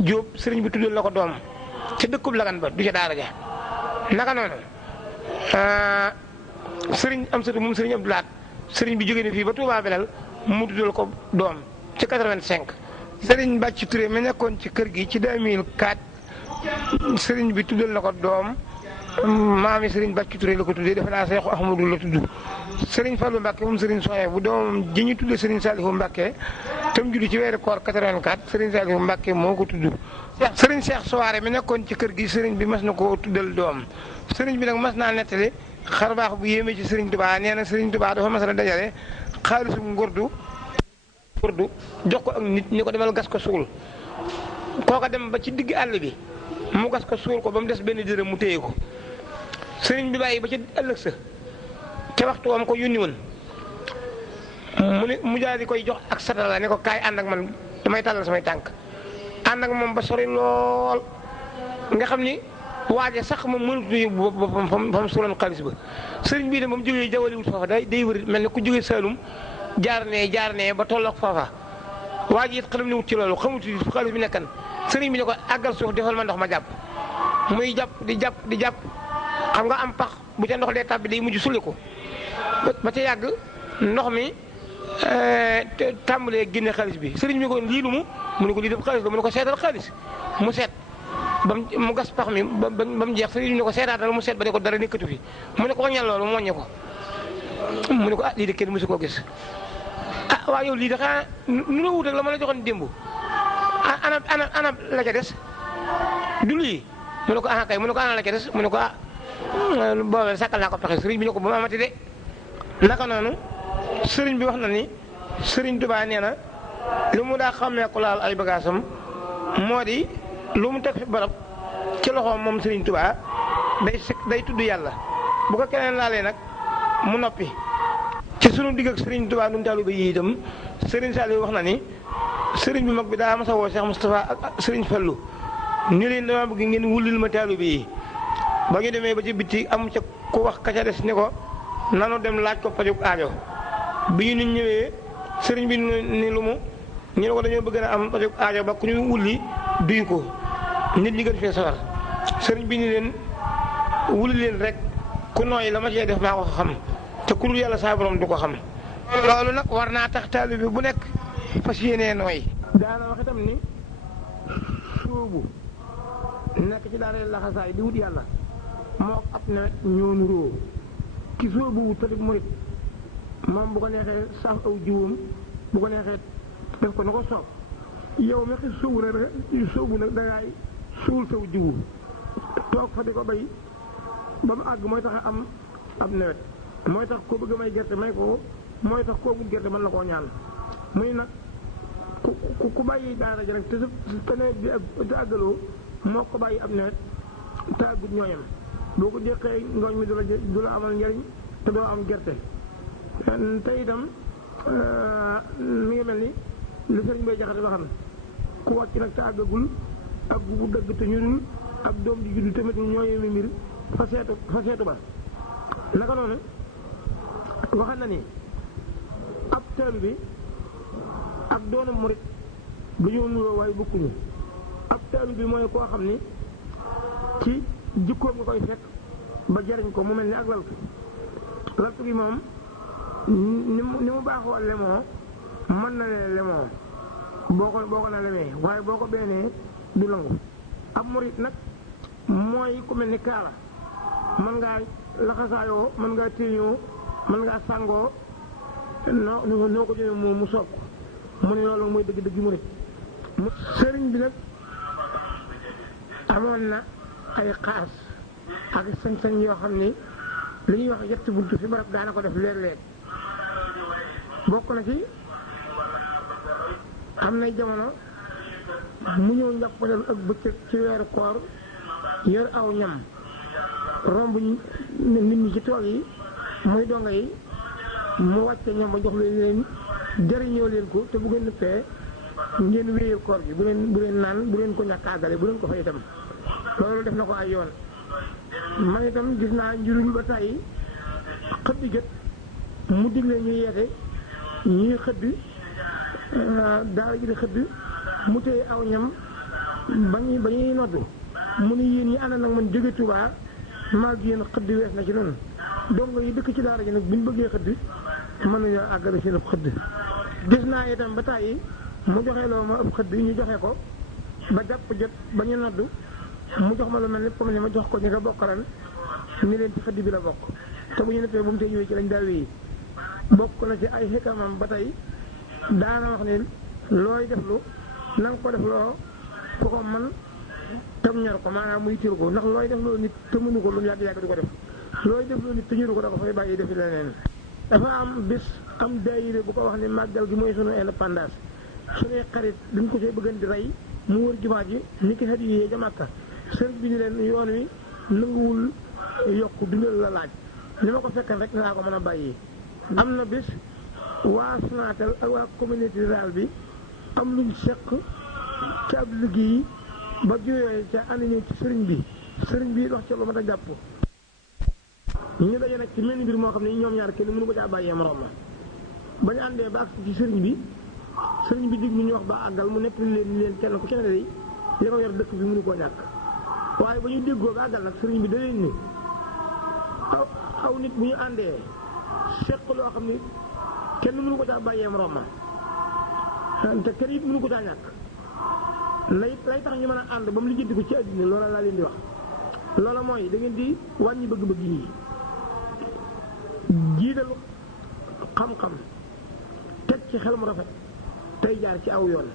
Jóob sëriñ bi tuddal na ko doom ca dëkkub Lagan ba du ca daara ja naka noonu sëriñ Amsatu moom sëriñ Abdou Lahat sëriñ bi jógee na fii ba Touba Belal mu tuddal ko doom ci 85. sëriñ Bàcci Touré ma nekkoon ci kër gi ci 2004 sëriñ bi tuddal na ko doom maami Serigne Bàcci Touré la ko tuddee defe naa Seexu Ahmadu la tudd Serigne Fallou Mbacke moom Serigne Soye bu doomam ji ñu tuddee Serigne Saliou Mbacke tam judd ci weeru koor 84 Serigne Saliou Mbacke moo ko tudd. Serigne Cheikh Soare mi nekkoon ci kër gi Serigne bi mas na koo tuddal doom Serigne bi nag mas naa nettali xar baax bu yéeme ci Serigne Touba nee na Serigne Touba dafa mas a dajale xaalisum ngurdu jox ko ak nit ñi ko demal gas ko suul kooka dem ba ci digg àll bi mu gas ko suul ko ba mu des benn dërëm mu téye ko Serigne bi bàyyi ba ca ëllëg sa te waxtu wam ko yónni woon mu daal di koy jox ak satala ne ko kaay ànd ak man damay tàllal samay tànk ànd ak moom ba sori lool nga xam ni waaje sax moom mënut a yóbbu boppam fa mu suuloon xaalis ba sëriñ bii de moom jógee jawaliwut foofa day wër mel ni ku jógee Saalum jaar nee ba tolloog foofa waaje it xelam ni wut ci loolu xamut fu xaalis bi nekkan sëriñ bi ne ko àggal suuf defal ma ndox ma jàpp muy jàpp di jàpp xam nga am pax bu ca ndox dee tàbbi day mujj sulli ko ba ca yàgg ndox mi tàmbalee génne xaalis bi sëriñ bi ko lii lu mu ne ko lii def xaalis la mu ne ko seetal xaalis mu seet mu gas pax mi ba mu jeex sëriñ bi ne ko seetaatal mu seet ba ne ko dara nekkatu fi mu ne ko waññal loolu mu wàññi ko mu ne ko lii de kenn mësu koo gis waaw yow lii de xanaa nu la wut ak la ma la joxoon démb ana la ca des du lii mu ne ko kay mu ne ko ana la ca des mu ne ko boobee sàkkal naa ko pexe sëriñ bi ne ko ba ma amati de naka noonu sëriñ bi wax na ni sëriñ Tuubaa nee na lu mu daa xàmmee ko laal ay bagaasam moo di lu mu teg fi barab ci loxoom moom sëriñ Tuubaa day tudd yàlla bu ko keneen laalee nag mu noppi ci sunu digg ak sëriñ Tuubaa nun taalibe yi itam sëriñ Saliou wax na ni sëriñ bi mag bi daa masa woo Cheikh Moustapha ak sëriñ Fallou ñu leen dama bëgg ngeen wullil ma taalibe yi ba ñu demee ba ci bitti am ca ku wax ka ca des ni ko nanu dem laaj ko pajuk aajo bi ñu nit ñëwee sëriñ bi ni lu mu ñu ne ko dañoo bëgg na am pajuk aajo ba ku ñu wulli duy ko nit ñi gën fee sawar sëriñ bi ni leen wulli leen rek ku nooy la ma cee def maa ko xam te ku dul yàlla saa borom du ko xam loolu nag war naa tax taalibe bi bu nekk fas yéenee nooy daana wax itam ni sóobu nekk ci daara laxasaay di wut yàlla moo ab nawet ñoo nuroo ki sóobu wut te murit moom bu ko neexee sax aw jiwam bu ko neexee def ko na ko soob yow mi xis sóobu nag dangay suul saw jiwu toog fa di ko bay ba mu àgg mooy tax am ab nawet mooy tax koo bëgg may gerte may ko mooy tax koo bëgg gerte mën na koo ñaan muy nag ku bàyyi daara ji rek te nawet bi te àggaloo moo ko bàyyi ab nawet te àggut ñooyam boo ko déqee ngooñ mi du la amal njariñ te doo am gerte te itam mi ngi mel ni li sëriñ Bay Jaxate waxam ku wàcc nag te àggagul ak bu dëgg te ñurul ak doom di juddu tamit ñoo yemi mbir fa seetu ba naka noonu waxal na ni ab taalibe bi ak doonu murit du ñu nuroo waaye bokkuñu ab taalibe bi mooy koo xam ni ci jikkoom nga koy fekk ba jariñ ko mu mel ni ak laltu gi moom ni mu baaxoo lemoo mën na lee lemoo boo ko na lemee waaye boo ko beenee du nangu ab murit nag mooy ku mel ni kaala mën ngaa laxasaayoo mën ngaa téeñoo mën ngaa sàngoo noo ko jëmee moom mu soog mu ne loolu mooy dëgg murit sëriñ bi nag amoon na ay xaas ak sañ-sañ yoo xam ni li ñuy wax yetti buntu fi barab daana ko def léeg-léeg bokk na ci am nay jamono mu ñëw njàppaleel ak bëccëg ci weeru koor yor aw ñam romb nit ñi ci tool yi muy donga yi mu wàcce ñam ba jox leen jëriñoo leen ko te bu ngeen nëppee ngeen wéyal koor gi bu leen naan bu leen ko ñàkk àggale bu leen ko fay itam loolu def na ko ay yoon man itam gis naa njuruñ ba tàyyi xëdd jot mu digle ñuy yeete ñuy xëdd daara ji di xëdd mu téye aw ñam ba ñuy noddu mu ni yéen ñi ànd nag man jóge Tuubaa maa gi yéen xëdd wees na ci noonu donc yi dëkk ci daara ji nag bi ñu bëggee xëdd mën nañoo àggale seen ëpp xëdd gis naa itam ba tàyyi mu joxe loo ma ëpp xëdd ñu joxe ko ba jàpp jot ba ñu noddu mu jox ma lu mel ni comme ni ma jox ko ñu nga bokkalan ni leen ci xëdd bi la bokk te bu ñu neppee bu mu tee ñëwee ci lañ daa wéy bokk na ci ay xikamam ba tey daana wax ne looy def lu na nga ko def loo ku ko man tam ñor ko maanaam muy tir ko ndax looy def loo nit te mënu ko lu mu yàgg-yàgg du ko def looy def loo nit te ñuru ko da ko fay bàyyi defi leneen dafa am bis am daayira bu ko wax ne màggal gi mooy sunu indépendance suñuy xarit dañ ko see bëggan di rey mu wër jumaa ji ni ki xet yi ja Màkka sëriñ bi ni leen yoon wi nanguwul yokk dundal la laaj li ma ko fekkan rek laa ko mën a bàyyi am na bis waa Sonatel ak waa communauté rurale bi am luñ seq ci ab liggéey ba juyooye ca ànd ñëw ci sëriñ bi wax ca lu ma ta jàpp ñu daje nag ci mel ni mbir moo xam ne ñoom ñaar kenn mënu ko caa bàyyee morom ma ba ñu àndee ba agsi ci sëriñ bi dig ñu wax ba àggal mu nekk leen kenn ku ci ne day li ma yor dëkk bi mënu koo ñàkk waaye ba ñu déggoo ba àggal nag sëriñ bi da leen ni aw nit bu ñu àndee seq loo xam ni kenn mënu ko caa bàyyee morom ma te kenn it mënu ko caa ñàkk lay tax ñu mën a ànd ba mu lijjanti ko ci àddina loola laa leen di wax loola mooy da ngeen di wàññi bëgg-bëgg yi jiital xam-xam teg ci xel mu rafet tey jaar ci aw yoon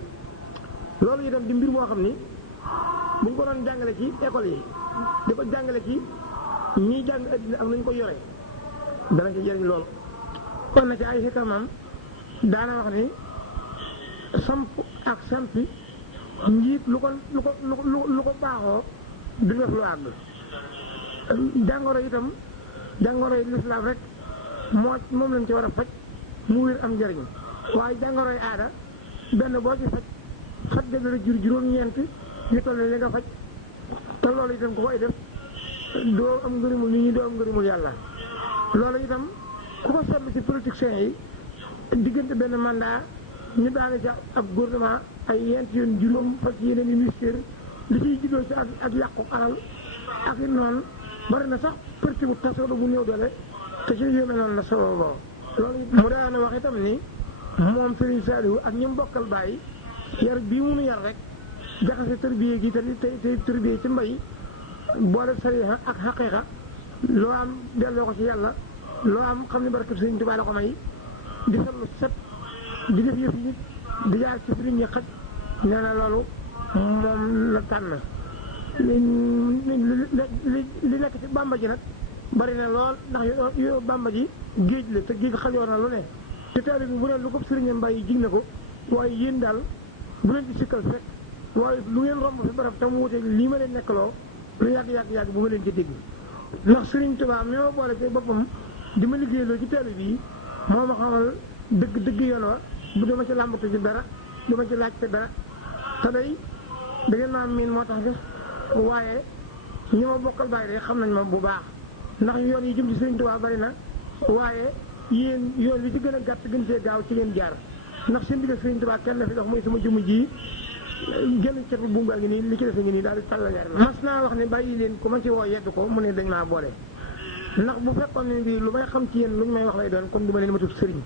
loolu itam di mbir moo xam ni buñ ko doon jàngale ci école yi di ko jàngale ci ñiy jàng àddina ak nañu ko yore danañ ci jëriñ lool kon na ci ay xikamam daana wax ni samp ak sampi njiit lu ko baaxoo du def lu àgg jàngoro itam jàngoro yi lislaam rek moom lañ ci war a faj mu wér am njëriñ waaye jàngoro yi aada benn boo ci faj ga dana jur juróom-ñeent yu toll li nga faj te loolu itam ku koy def doo am ngërëmul nit ñi doo am ngërëmul yàlla loolu itam ku ko seetlu ci politiciens yi diggante benn mandat ñu daane ci ab gouvernement ay yent yoon juróom fa ci yeneen i ministère li ciy juddoo ci ak yàqu alal ak it noonu bari na sax parti bu tasoo bu néew doole te ci yéeme noonu la sababoo loolu mu daana wax itam ni moom Serigne Saliou ak ñi mu bokkal bàyyi yar bii mu nu yar rek jaxase tërbiye gi te tërbiye ci mbay boole sariha ak xaqiiqa loo am delloo ko ci yàlla loo am xam ne barke Serigne Touba la ko may di sallu set di def yëf yi di jaar ci fi nit ñi xaj nee na loolu moom la tànn li nekk ci bàmba ji nag bari na lool ndax yo bàmba ji géej la te géej xajoon na lu ne te taali bi bu ne lu ko sëriñam mbay jig na ko waaye yéen daal bu leen ci sikkal fekk waaye lu ngeen romb fi barab tam wuteeg lii ma leen nekkaloo lu yàgg bu ma leen ci dégg ndax Sëriñ Tuubaa mi ma boole ci boppam di ma liggéeyloo ci taali bi moo ma xamal dëgg yoon wa bu dama ci làmbatu ci dara dama ci laajte dara te day da ngeen maa miin moo tax def waaye ñi ma bokkal bàyyi de xam nañ ma bu baax ndax yoon yi jëm ci Sëriñ Tuubaa bari na waaye yéen yoon wi ci gën a gàtt gën see gaaw ci ngeen jaar ndax seen digg Sëriñ Tuubaa kenn la fi dox muy sama jëmm ji génn cet bu buum baa ngi nii li ci defe ngi nii daal di tàllal ñaari mas naa wax ne bàyyi leen ku ma ci woo yedd ko mu ne dañ maa boole ndax bu fekkoon ne bii lu may xam ci yéen lu ñu may wax lay doon kon du ma leen matut sëriñ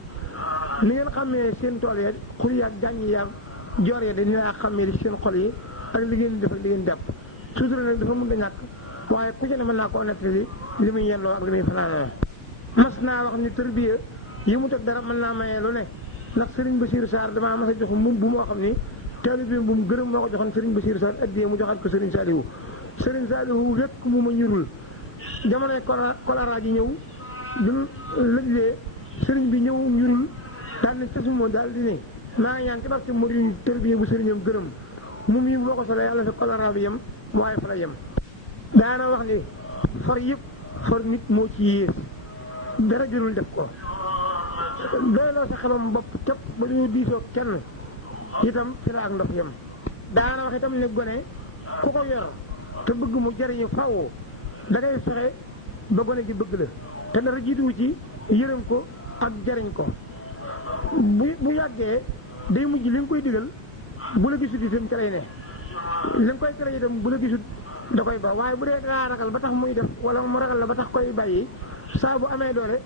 ni ngeen xamee seen tool ya xur yaag gàññi yaag joor ya dañu laa xamee li seen xol yi ak li ngeen def ak li ngeen jàpp sutura nag dafa mën a ñàkk waaye ku ci ne mën naa koo nettali li muy yelloo ak li muy fanaanoo mas naa wax ni tërbiya yi mu teg dara mën naa mayee lu ne ndax Serigne Bassirou Sarr damaa mas a jox mbubb bu moo xam ni taalibe bu mu gërëm moo ko joxoon Serigne Bassirou Sarr addiyee mu joxaat ko Serigne Saliou wékk mu ma ñurul jamonoy choléra ji ñëw duñ lëjlee Serigne bi ñëw ñurul daal ne ca suma daal di ne maa ngi ñaan ci barke murid tërbiya bu Serigne am gërëm moom yi boo ko solee yàlla sa choléra bi yem waaye fa la yem daana wax ni far yëpp far nit moo ci yées dara jërul def ko doyloo sa xelam bopp képp ba dañoo diisoo kenn itam fi la ak ndox yem daana wax itam ne gone ku ko yor te bëgg mu jariñu faw da ngay fexe ba gone gi bëgg la te dara jiituwu ci yërëm ko ak jariñ ko bu yàggee day mujj li nga koy digal bu la gisut itam ca lay ne li nga koy tere itam bu la gisut da koy ba waaye bu dee daa ragal ba tax muy def wala mu ragal la ba tax koy bàyyi saa bu amee doole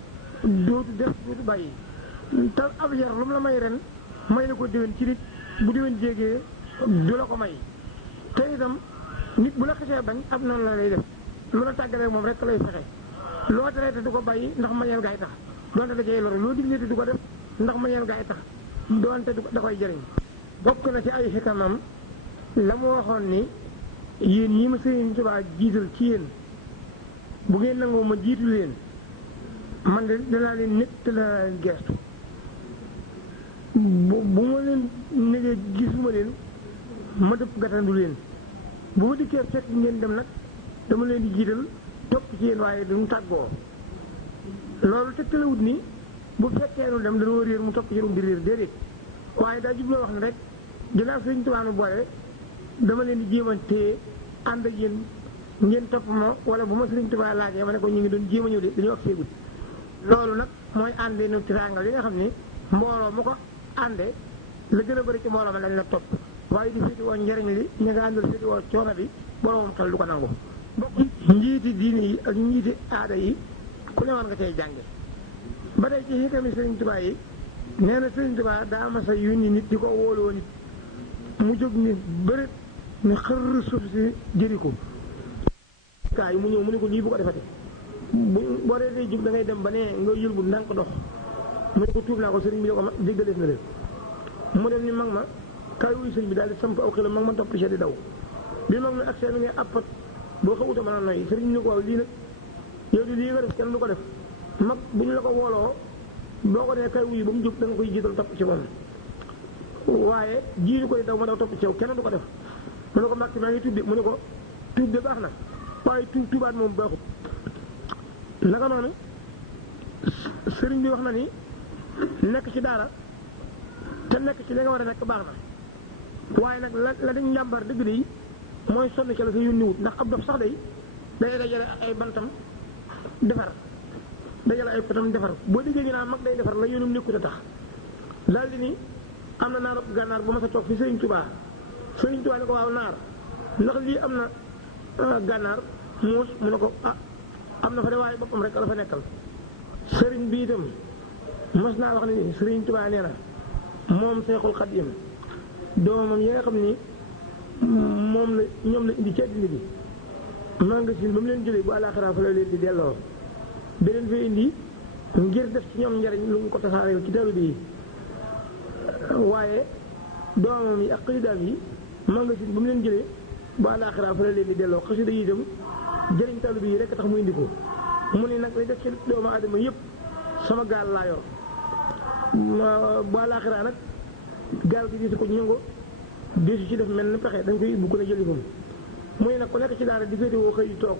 dootu def dootu bàyyi te ab yar lu mu la may ren may na ko déwén ci nit bu déwén jéegee du la ko may te itam nit bu la xesee bañ ab noonu la lay def lu la tàggalee moom rek lay fexe loo tere te du ko bàyyi ndax mañeel gaay tax doonte da cay lore loo digle te du ko def ndax mañeel gaay tax doonte da koy jëriñ. bokk na ci ay xikamam la mu waxoon ni yéen ñi ma Sëriñ Tuubaa jiital ci yéen bu ngeen nangoo ma jiitu leen man de danaa leen nekk te danaa leen geestu bu ma leen negee gisuma leen ma dëpp gàttandu leen bu ma dikkee fekk ngeen dem nag dama leen di jiital topp ci yéen waaye duñu tàggoo loolu tegtalewut ni bu fekkee nu dem dañoo réer mu topp ci di réer déedéet waaye daa jubloo wax ne rek ginnaaw Sëriñ Tuubaa nu boole dama leen di jéem a téye ànd ak yéen ngeen topp ma wala bu ma Sëriñ Tuubaa laajee ma ne ko ñu ngi doon jéem a ñëw de dañoo ak seegut loolu nag mooy àndee nu tiraanga li nga xam ne mbooloo mu ko àndee la gën a bëri ci mbooloo ma dañ la topp waaye di féeti woo njariñ li ñu nga àndal féeti woo coono bi boroomam xel du ko nangu bokk njiiti diine yi ak njiiti aada yi ku ne war nga cay jànge ba tey ci xikami Sëriñ Tuubaa yi nee na Sëriñ Tuubaa daa mas a yónni nit di ko wóoloo nit mu jóg ni bëri ni xër suuf si jëri ko kaa yi mu ñëw mu ne ko lii bu ko defati boo dee day jóg da ngay dem ba ne nga yëlbu ndànk dox mu ne ko tuub naa ko sëriñ bi ne ko déggalees na leen mu dem ni mag ma kaay wuyu sëriñ bi daal di samp aw xelam mag ma topp ci di daw bi mag ma ak seen nga appat boo xamuta mën a noyyi sëriñ bi ne ko waaw lii nag yow di lii nga def kenn du ko def mag bu ñu la ko wooloo boo ko nee kaay wuyu ba mu jóg da nga koy jiital topp ci moom waaye jiitu ko di daw ma daw topp ci yow kenn du ko def mu ne ko mag maa ngi tuub de mu ne ko tuub de baax na waaye tuubaat moom baaxut naka noonu sëriñ bi wax na ni nekk ci daara te nekk ci li nga war a nekk baax na waaye nag la dañ njàmbar dëgg de mooy sonn ca la sa yónni wut ndax ab dof sax day dajale ay bantam defar dajale ay potam defar boo déggee ñu naan mag day defar la yónnum nekkut a tax daal di ni am na naar gànnaar ba ma sa toog fi Sëriñ Tuubaa ni ko waaw naar ndax lii am na gànnaar muus mu ne ko am na fa de waaye boppam rek la fa nekkal sëriñ bi itam mos naa wax ni Sëriñ Tuubaa nee na moom Seexul Xadiim doomam yi nga xam ni ñoom la indi ci àddina bi magasin ba mu leen jëlee bu àllaaxira fa la leen di delloo da leen fa indi ngir def ci ñoom njariñ lu mu ko tasaaree ci taalibe yi waaye doomam yi ak xasidaam yi magasin ba mu leen jëlee bu àllaaxira fa la leen di delloo xasida yi itam jëriñ taalibe yi rek tax mu indi ko mu ne nag lay def ci doomu aadama yëpp sama gaal laa yor bu àllaaxira nag gaal gi gisu ko ñëngo desu ci def mel ni pexe dañ koy bu ko ne jëli fam mu ne nag ku nekk ci daara di féetewoo xëy di toog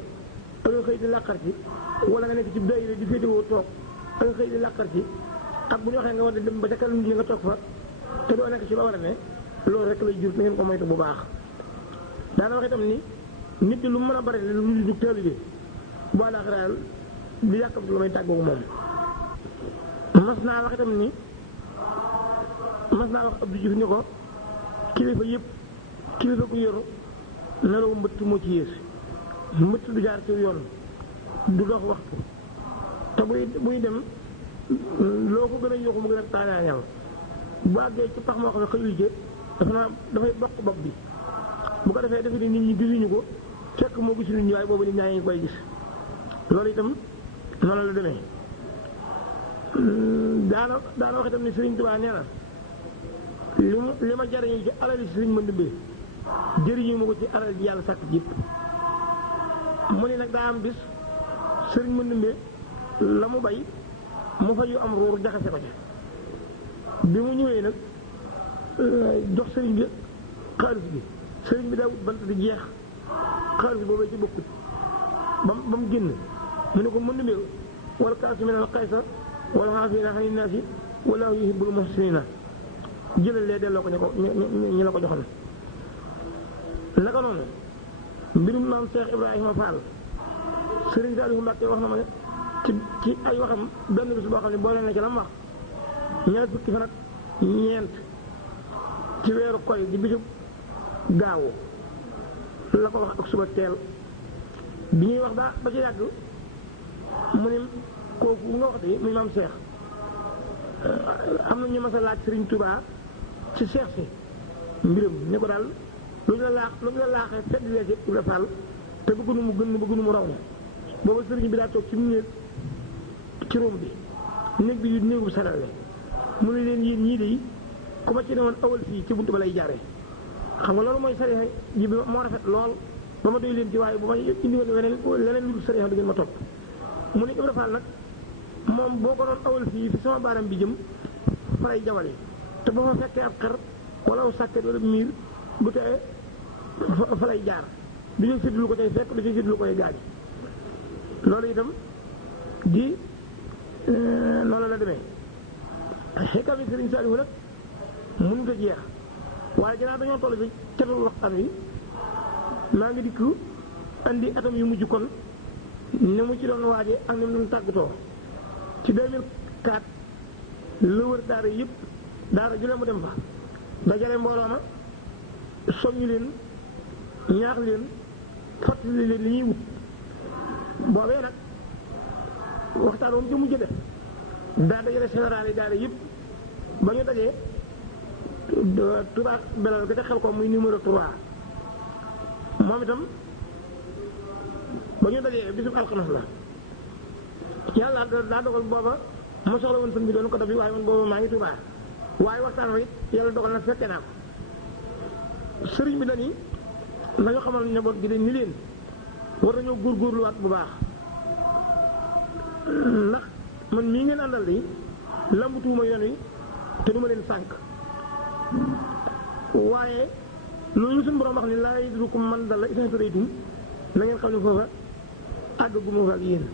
ak nga xëy di làqar ci wala nga nekk ci daayira di féetewoo toog ak nga xëy di làqar ci ak bu ñu waxee nga war a dem ba ca kanam ji nga toog fa te doo nekk ci ba war a ne loolu rek lay jur na ngeen ko moytu bu baax daana wax itam ni nit ñi lu mën a bari lu dug taalibe bu àllaaxira di yàkkamti lu may tàggoogu moom mas naa wax Abdou Diouf ni ko kilifa yëpp kilifa ku yoru nelaw mbëtt moo ci yées mbëtt du jaar ci yoon du dox waxtu te buy dem loo ko gën a yokku mu gën a taañaañal bu àggee ci pax moo xam ne xëyul jë dafay bokk bopp bi bu ko defee defe ni nit ñi gisuñu ko fekk moo gis nit ñi waaye boobu nit ñaa ngi koy gis loolu itam noonu la demee daana wax itam ni Sëriñ Tuubaa nee na li ma jariñu ci alal yi Sëriñ Mandumbe jëriñu ma ko ci alal ji yàlla sàkk jëpp mu ne nag daa am bis Sëriñ Mandumbe la mu bay mu fa yu am ruur jaxase ko ca bi mu ñëwee nag jox sëriñ bi xaalis bi sëriñ bi daa wut bant di jeex xaalis boobee ci bokkut ba mu génn mu ne ko Mandumbe wala kaasu minal qaysa wala xaafiina xani naasi wallaahu yuhibbul muhsiniina jëlal lee delloo ko ñu la ko joxoon naka noonu mbirum maam Cheikh Ibrahima Fall Sëriñ Saalihu Mbàkke wax na ma ci ay waxam benn bis boo xam ne boole na ci la mu wax ñaar fukki fan ak ñeent ci weeru koy di bisub gaawu la ko wax ak suba teel bi ñuy wax ba ci yàgg mu ne kooku nga wax de muy maam Cheikh am na ñu mas a laaj Sëriñ Tuubaa ci Cheikh si mbiram ne ko daal lu ñu la laaxee fedd lee ci Ibra Fall te bëgg nu mu gën bëgg nu mu raw booba sëriñ bi daa toog ci néeg ci rom bi néeg bi yu néegu salale mu ne leen yéen ñii de ku ma ci ne woon awal fii ci buntu ba lay jaaree xam nga loolu mooy sariya ji bi moo rafet lool ba ma doy leen ci waaye bu ma indi woon leneen lu dul sariya du ngeen ma topp mu ne Ibra Fall nag moom boo ko doon awal fii fi sama baaram bi jëm fa lay jawale te boo fa fekkee ab xer wala aw sàkket wala miir bu tee fa lay jaar du ñu séddlu ko tey fekk du ci séddlu koy gaañ loolu itam di noonu la demee xikam yi Sëriñ Saaliwu nag mënut a jeex waaye ginnaaw dañoo toll ci catul waxtaan wi maa ngi dikk andi atam yu mujj kon ni mu ci doon waaje ak ni mu doon tàggatoo ci 2004 la wër daara yëpp daara ju leen mu dem fa dajale mbooloo ma soññu leen ñaax leen fàttali leen li ñuy wut boobee nag waxtaan moom ci mujj def daa dajale général yi daara yëpp ba ñu dajee Touba Belal ga ca xel ko muy numéro 3 moom itam ba ñu dajee bisub alxames la yàlla daa dogal booba ma soxla woon sën bi doon ko def waaye man booba maa ngi Touba waaye waxtaan wa it yàlla dogal na fekke naa ko sëriñ bi dañi nañu xamal njaboot gi de ni leen war nañoo góorgóorluwaat bu baax ndax man mii ngeen àndal di lambutuuma yoon wi te duma leen sànk waaye loolu suñu borom wax ni laa yadrukum man dalla idaa htadaytum na ngeen xam ne foofa àgg gu ma fa ak yéen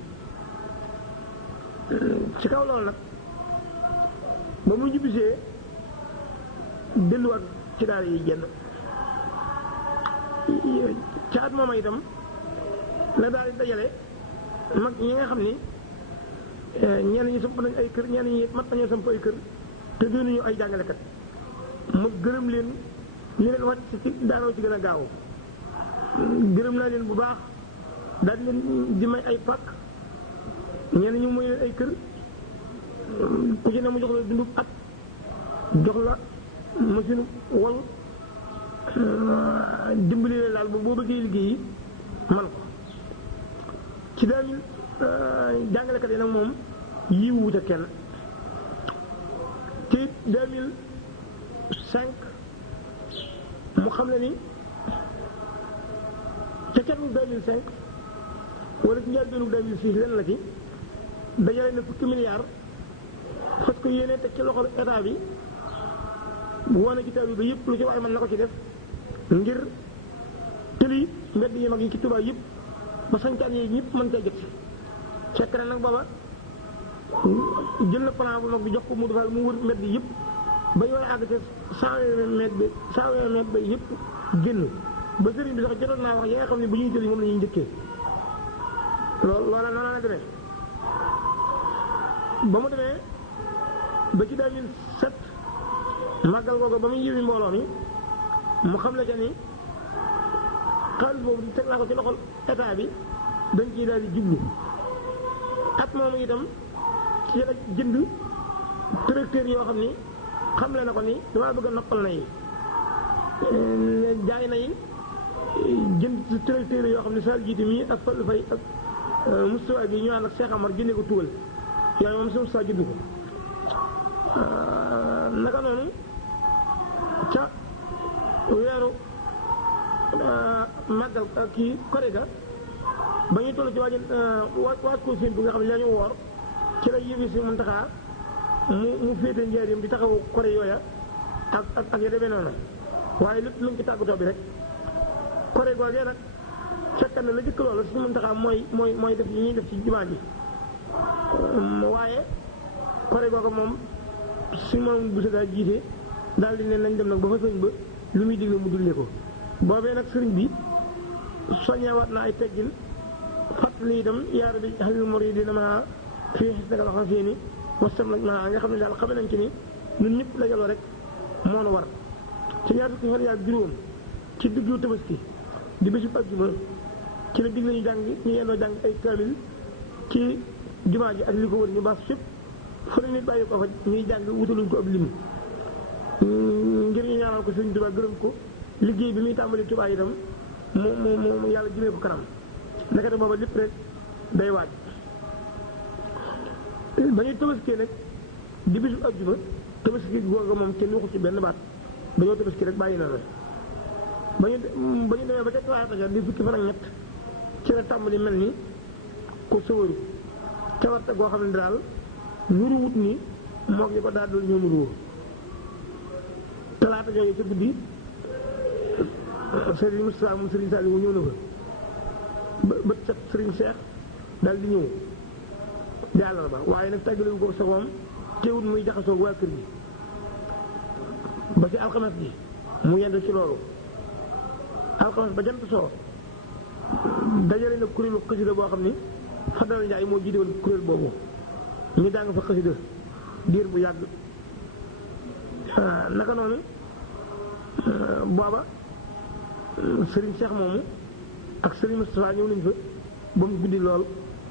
ci kaw loolu nag ba mu ñibbisee delluwaat ci daara yi jenn ca at mooma itam la daal di dajale mag ñi nga xam ni ñenn ñi samp nañ ay kër ñenn ñi mat nañoo samp ay kër te doonuñu ay jàngalekat ma gërëm leen li leen wàcc ci daanoo ci gën a gaaw gërëm naa leen bu baax daal di leen di may ay pàkk ñenn ñi muy leen ay kër ku ci ne mu jox la dundub at jox la machine wol dimbali leen daal boo bëggee liggéey man ko ci 2000 jàngalekat yi nag moom yiwu wuute kenn ci 2005 mu xam ne ni ca catu 2005 wala ci njëlbéenu 2006 leen la ci dajale na fukki milliards parce que yéene teg ci loxol état bi woon na ci taw bi yëpp lu ci waaye mën na ko ci def ngir tëli mbedd yi mag yi ci Tuubaa yëpp ba sañcaan yi ñëpp mën cee jot si fekk na nag booba jël na plan bu mag bi jox ko mu defal mu wër mbedd yëpp ba ñu war a àgg ca 120 mètres bi 120 mètres ba yëpp génn ba sëriñ bi sax jotoon naa wax yi nga xam ne bu ñuy tëli moom la ñuy njëkkee loola noonu la demee ba mu demee ba ci 2007 màggal googu ba muy yëwi mbooloo mi mu xam la ca ni xaalis boobu teg naa ko ci loxol état bi dañ ciy daal di jublu at moomu itam ci la jënd tracteur yoo xam ni xam le na ko ni damaa bëgg a noppal na yi jaay na yi jënd tracteur yoo xam ne sal jiiti mii ak Fallu Fay ak Moustapha bi ñu ànd ak Cheikh Amar jëndee ko tugal yooyu moom suñu saa jënd ko naka noonu ca weeru màggal kii korega ba ñuy toll ci waaj ko seen bu nga xam ne la ñu woor ci la yëfi si Muntaxa mu féete njaarim di taxawu kore yooya ak ya demee noonu waaye lépp lu mu ci tàggatoo bi rek kore googee nag fekk na la jëkk loolu si Muntaxa mooy def yi ñuy def ci jumaa ji waaye kore googa moom si moom bu sa daa jiite daal di ne nañ dem nag ba fa sëñ ba lu muy digle mu dullee ko boobee nag sëriñ bi soññewaat na ay teggin fàttali itam yaara bi xalil muridina ma fii xis naka loxo fii ni wasam lañ ma nga xam ne daal xame nañ ci ni ñun ñëpp la jaloo rek moo nu war ci ñaar fukki fan yaak juróom ci diggu Tabaski di bésub àjjuma ci la dig lañu jàng ñu yendoo jàng ay kaamil ci jumaa ji ak li ko wër ñu baas fépp fu ne nit bàyyi ko fa ñuy jàng wutaluñ ko ab lim ngir ñu ñaanal ko Sëriñ Tuubaa gërëm ko liggéey bi muy tàmbali Tuubaa itam mu yàlla jëmee ko kanam ndekete booba lépp rek day waaj ba ñuy tabaskee nag di bisu àjjuma tabaski googu moom kenn waxu ci benn baat dañoo tabaski rek bàyyi na la ba ñu demee ba ca talaata ja di fukki fan ak ñett ci la tàmbali mel ni ku sëwaru cawarte goo xam ne daal nuru wut ni moog yi ko daal doon ñoo nuru talaata jooju ca guddi Serigne Moustapha moom Serigne Saliou ñëw na fa bët set Serigne Cheikh daal di ñëw jàllal ba waaye nag tàggalewu ko sagoom teewut muy jaxasoog waa kër gi ba ci alxames ji mu yend ci loolu alxames ba jant soo dajale na kuréelu xasida boo xam ni Fadal Njaay moo jiite woon kuréel boobu ñu jàng fa xasida diir bu yàgg naka noonu booba Serigne Cheikh moomu ak Serigne Moustapha ñëw nañ fa ba mu guddi lool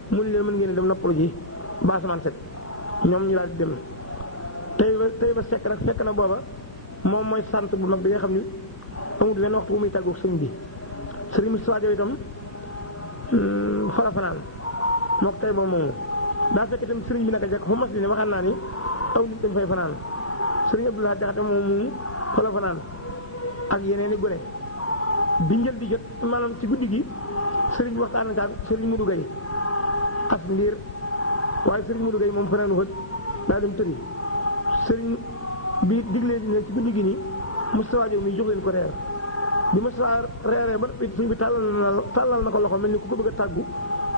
mu ne leen mën ngeen dem noppalu ji ba asamaan set ñoom ñu daal di dem tey ba sekk nag fekk na booba moom mooy sant bu mag bi nga xam ni amul benn waxtu bu muy tàggoog sëñ bi Serigne Moustapha Diop itam fa la fanaan moo ko tey ba moomu daa fekk itam Serigne bi naka jekk fa mas di ne waxaan naa ni aw nit dañ fay fanaan Serigne Abdoulaye Jaxate moom fa la fanaan ak yeneen i gone bi njël di jot maanaam ci guddi gi Serigne bi waxtaan ak Serigne Modou Gueye as ndiir waaye Serigne Modou Gueye moom fanaanu fa daa dem tëri Serigne bi diglee ne ci guddi gi nii Moustapha Diop mi jox leen ko reer bi Moustapha reeree ba suñ bi tàllal na ko loxo mel ni ku ko bëgg a tàggu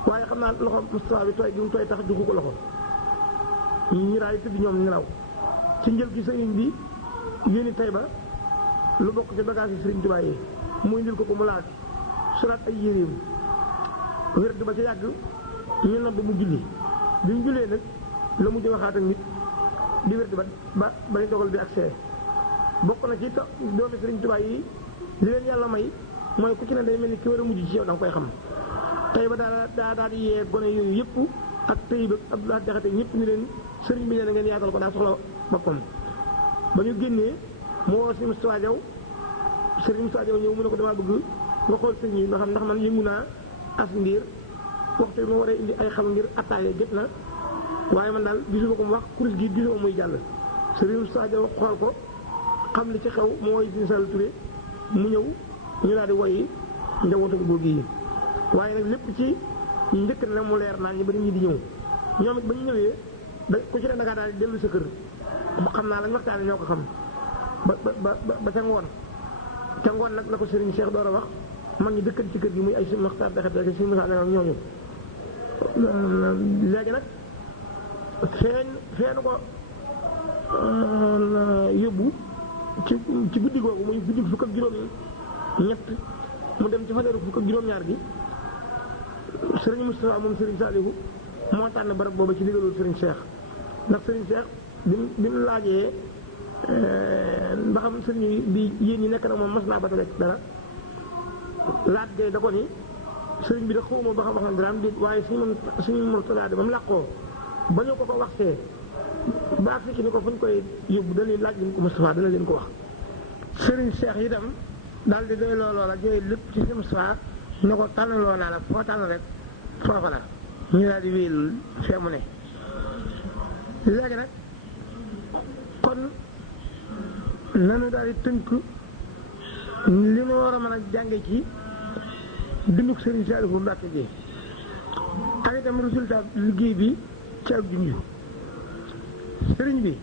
waaye xam naa loxo Moustapha bi tooy gi mu tooy tax joxu ko loxo ñu raay tëdd ñoom nelaw ci njël gi sëriñ bi yéeni tey ba lu bokk ci bagage yi Sëriñ Tuubaa yi mu indil ko mu laaj solaat ay yéreem wér ba ca yàgg ñu nodd mu julli bi mu jullee nag la mujj waxaat ak nit di wér ba ñu dogal bi ak see bokk na ci doomi Sëriñ Tuubaa yi li leen yàlla may mooy ku ci ne day mel ni ki war a mujj ci yow da nga koy xam tey ba daal di yee gone yooyu yëpp ak tey ba Abdoulaye Jaxate ñëpp ni leen sëriñ bi nee na ngeen yaatal ko daa soxla boppam ba ñu génnee mu woo si Moustapha Diaw sëriñ Moustapha Diaw ñëw mu ne ko damaa bëgg nga xool sëñ yi nga xam ndax man yëngu naa as ndiir waxtu bi ma war a indi ay xam ngir attaaye jot na waaye man daal gisuma ko mu wax kuris gi gisuma muy jàll sëriñ Moustapha Diaw xool ko xam li ci xew mu woy Sëriñ Sall Touré mu ñëw ñu daal di woyi njabootu boobu yi waaye nag lépp ci njëkk na mu leer naan ñi ba nit ñi di ñëw ñoom it ba ñu ñëwee ku ci ne da ngaa daal di dellu sa kër xam naa lañ waxtaane ñoo ko xam ba ca ngoon nag la ko Serigne Cheikh door a wax mag ñi dëkkan ci kër gi muy ay si maxtaar dexet ak si masa ak ñooñu léegi nag feeñu ko yóbbu ci guddi googu muy guddi fukk ak juróom ñett mu dem ci fajaru fukk ak juróom-ñaar gi Serigne Moustapha moom Serigne Saliou moo tànn barab booba ci digalul Serigne Cheikh ndax Serigne Cheikh bi mu laajee ba xam Serigne bi yéen ñi nekk na moom mas naa ba rek dara laaj gay da ko ni Serigne bi da xawma ba xam wax na daraam déet waaye suñu Murtada ba mu làqoo ba ñu ko waxtee baax si ni ko fu ñu koy yóbbu dañuy laaj leen ko Moustapha dana leen ko wax Serigne Cheikh itam daal di doy looloo la jooy lépp ci si Moustapha ne ko tànnaloo naa la foo tànn rek foofa la ñu daal di wéyal fee mu ne léegi nag kon nanu daal di tënk li ma war a mën a jànge ci dunduk Serigne Saliou Mbacké gi ak itam résultat liggéey bi ci ak junju sëriñ bi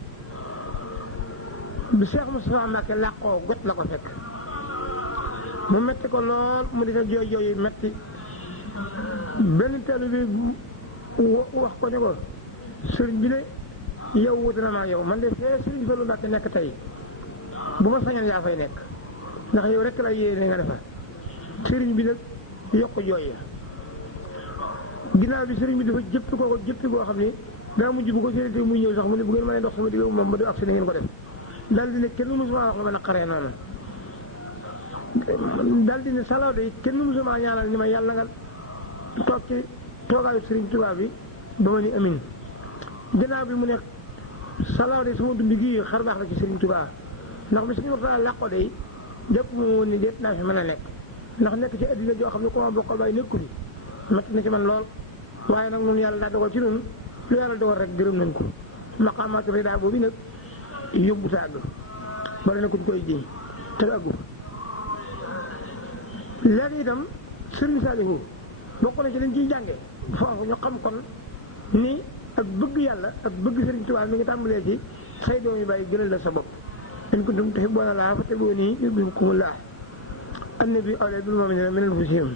Cheikh Moustapha Mbacké làqoo got la ko fekk mu metti ko lool mu di fa jooy jooy yu metti benn taalibe bi wax ko ne ko sëriñ bi de yow wuute na ma yow man de fee Sëriñ Fallu Mbacké nekk tey bu ma sañal yaa fay nekk ndax yow rekk la yéene nga defa sëriñ bi nag yokk jooy ya ginnaaw bi sëriñ bi dafa jëppi ko jëppi boo xam ni daa mujj bu ko séerété muy ñëw sax mu ne bu ngeen mënee dox sama digg moom ba du agsi na ngeen ko def daal di ne kenn musuma wax la ma naqaree noonu daal di ne salaw de kenn musuma ñaanal ni ma yàlla nga toog ci toogaayu Sëriñ Tuubaa bi ba ma ni amin ginnaaw bi mu nekk salaw de sama dund gi xar baax la ci Sëriñ Tuubaa ndax bi suñu Murtada làqoo de jàpp ma woon ni déet naa fi mën a nekk ndax nekk ci addina joo xam ne ko ma bokkal waaye nekku fi métti na ci man lool waaye nag ñun yàlla daa dogal ci ñun lu yàlla dogal rek gërëm nañ ko maqaamaatu ridaa boobu nag yóbbu sa àgg bari na ku koy jiñ te du àggu léegi itam Sëriñ Saalihu bokk na ci liñ ciy jànge foofu ñu xam kon ni ak bëgg yàlla ak bëgg Sëriñ Tuubaa mi ngi tàmbalee ci say doom yu bàyyi gënal la sa bopp in kuntum tuhibbuuna llaaha fattabi'uunii yuhbibkumullaah annabiyyu awlaa bil mu'miniina min anfusihim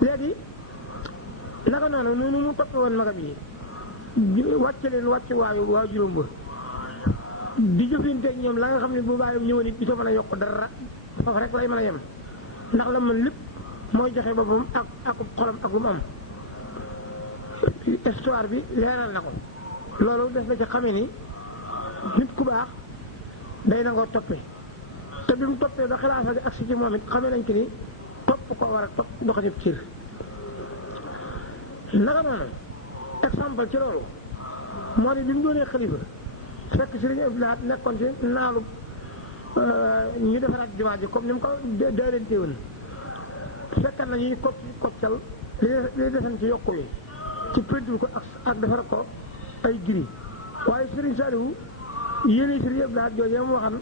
léegi naka noonu mu toppe woon magam yi wàcce leen wàcce waa juróom ba di jëflanteeg ñoom la nga xam ne bu bàyyam ñëwoon it di ko mën a yokk dara foofu rek lay mën a yem ndax la mën lépp mooy joxe boppam ak xolam ak lu mu am histoire bi leeral na ko loolu des na ci xamee ni nit ku baax day nangoo toppe te bi mu toppee ba xilaafa gi agsi ci moom it xamee nañ ci ni topp ko war a topp doxatib cir naka noonu exemple ci loolu moo di bi mu doonee xalifa fekk Sëriñ Abdou Lahad nekkoon ci naalu ñu defaraat jumaa ji comme ni mu ko daalantee woon fekkan na ñuy koccal li desan ci yokku yi ci peinture ko ak defar ko ay giri waaye Sëriñ Saalihu yéene Sëriñ Abdou Lahad jooju mu waxan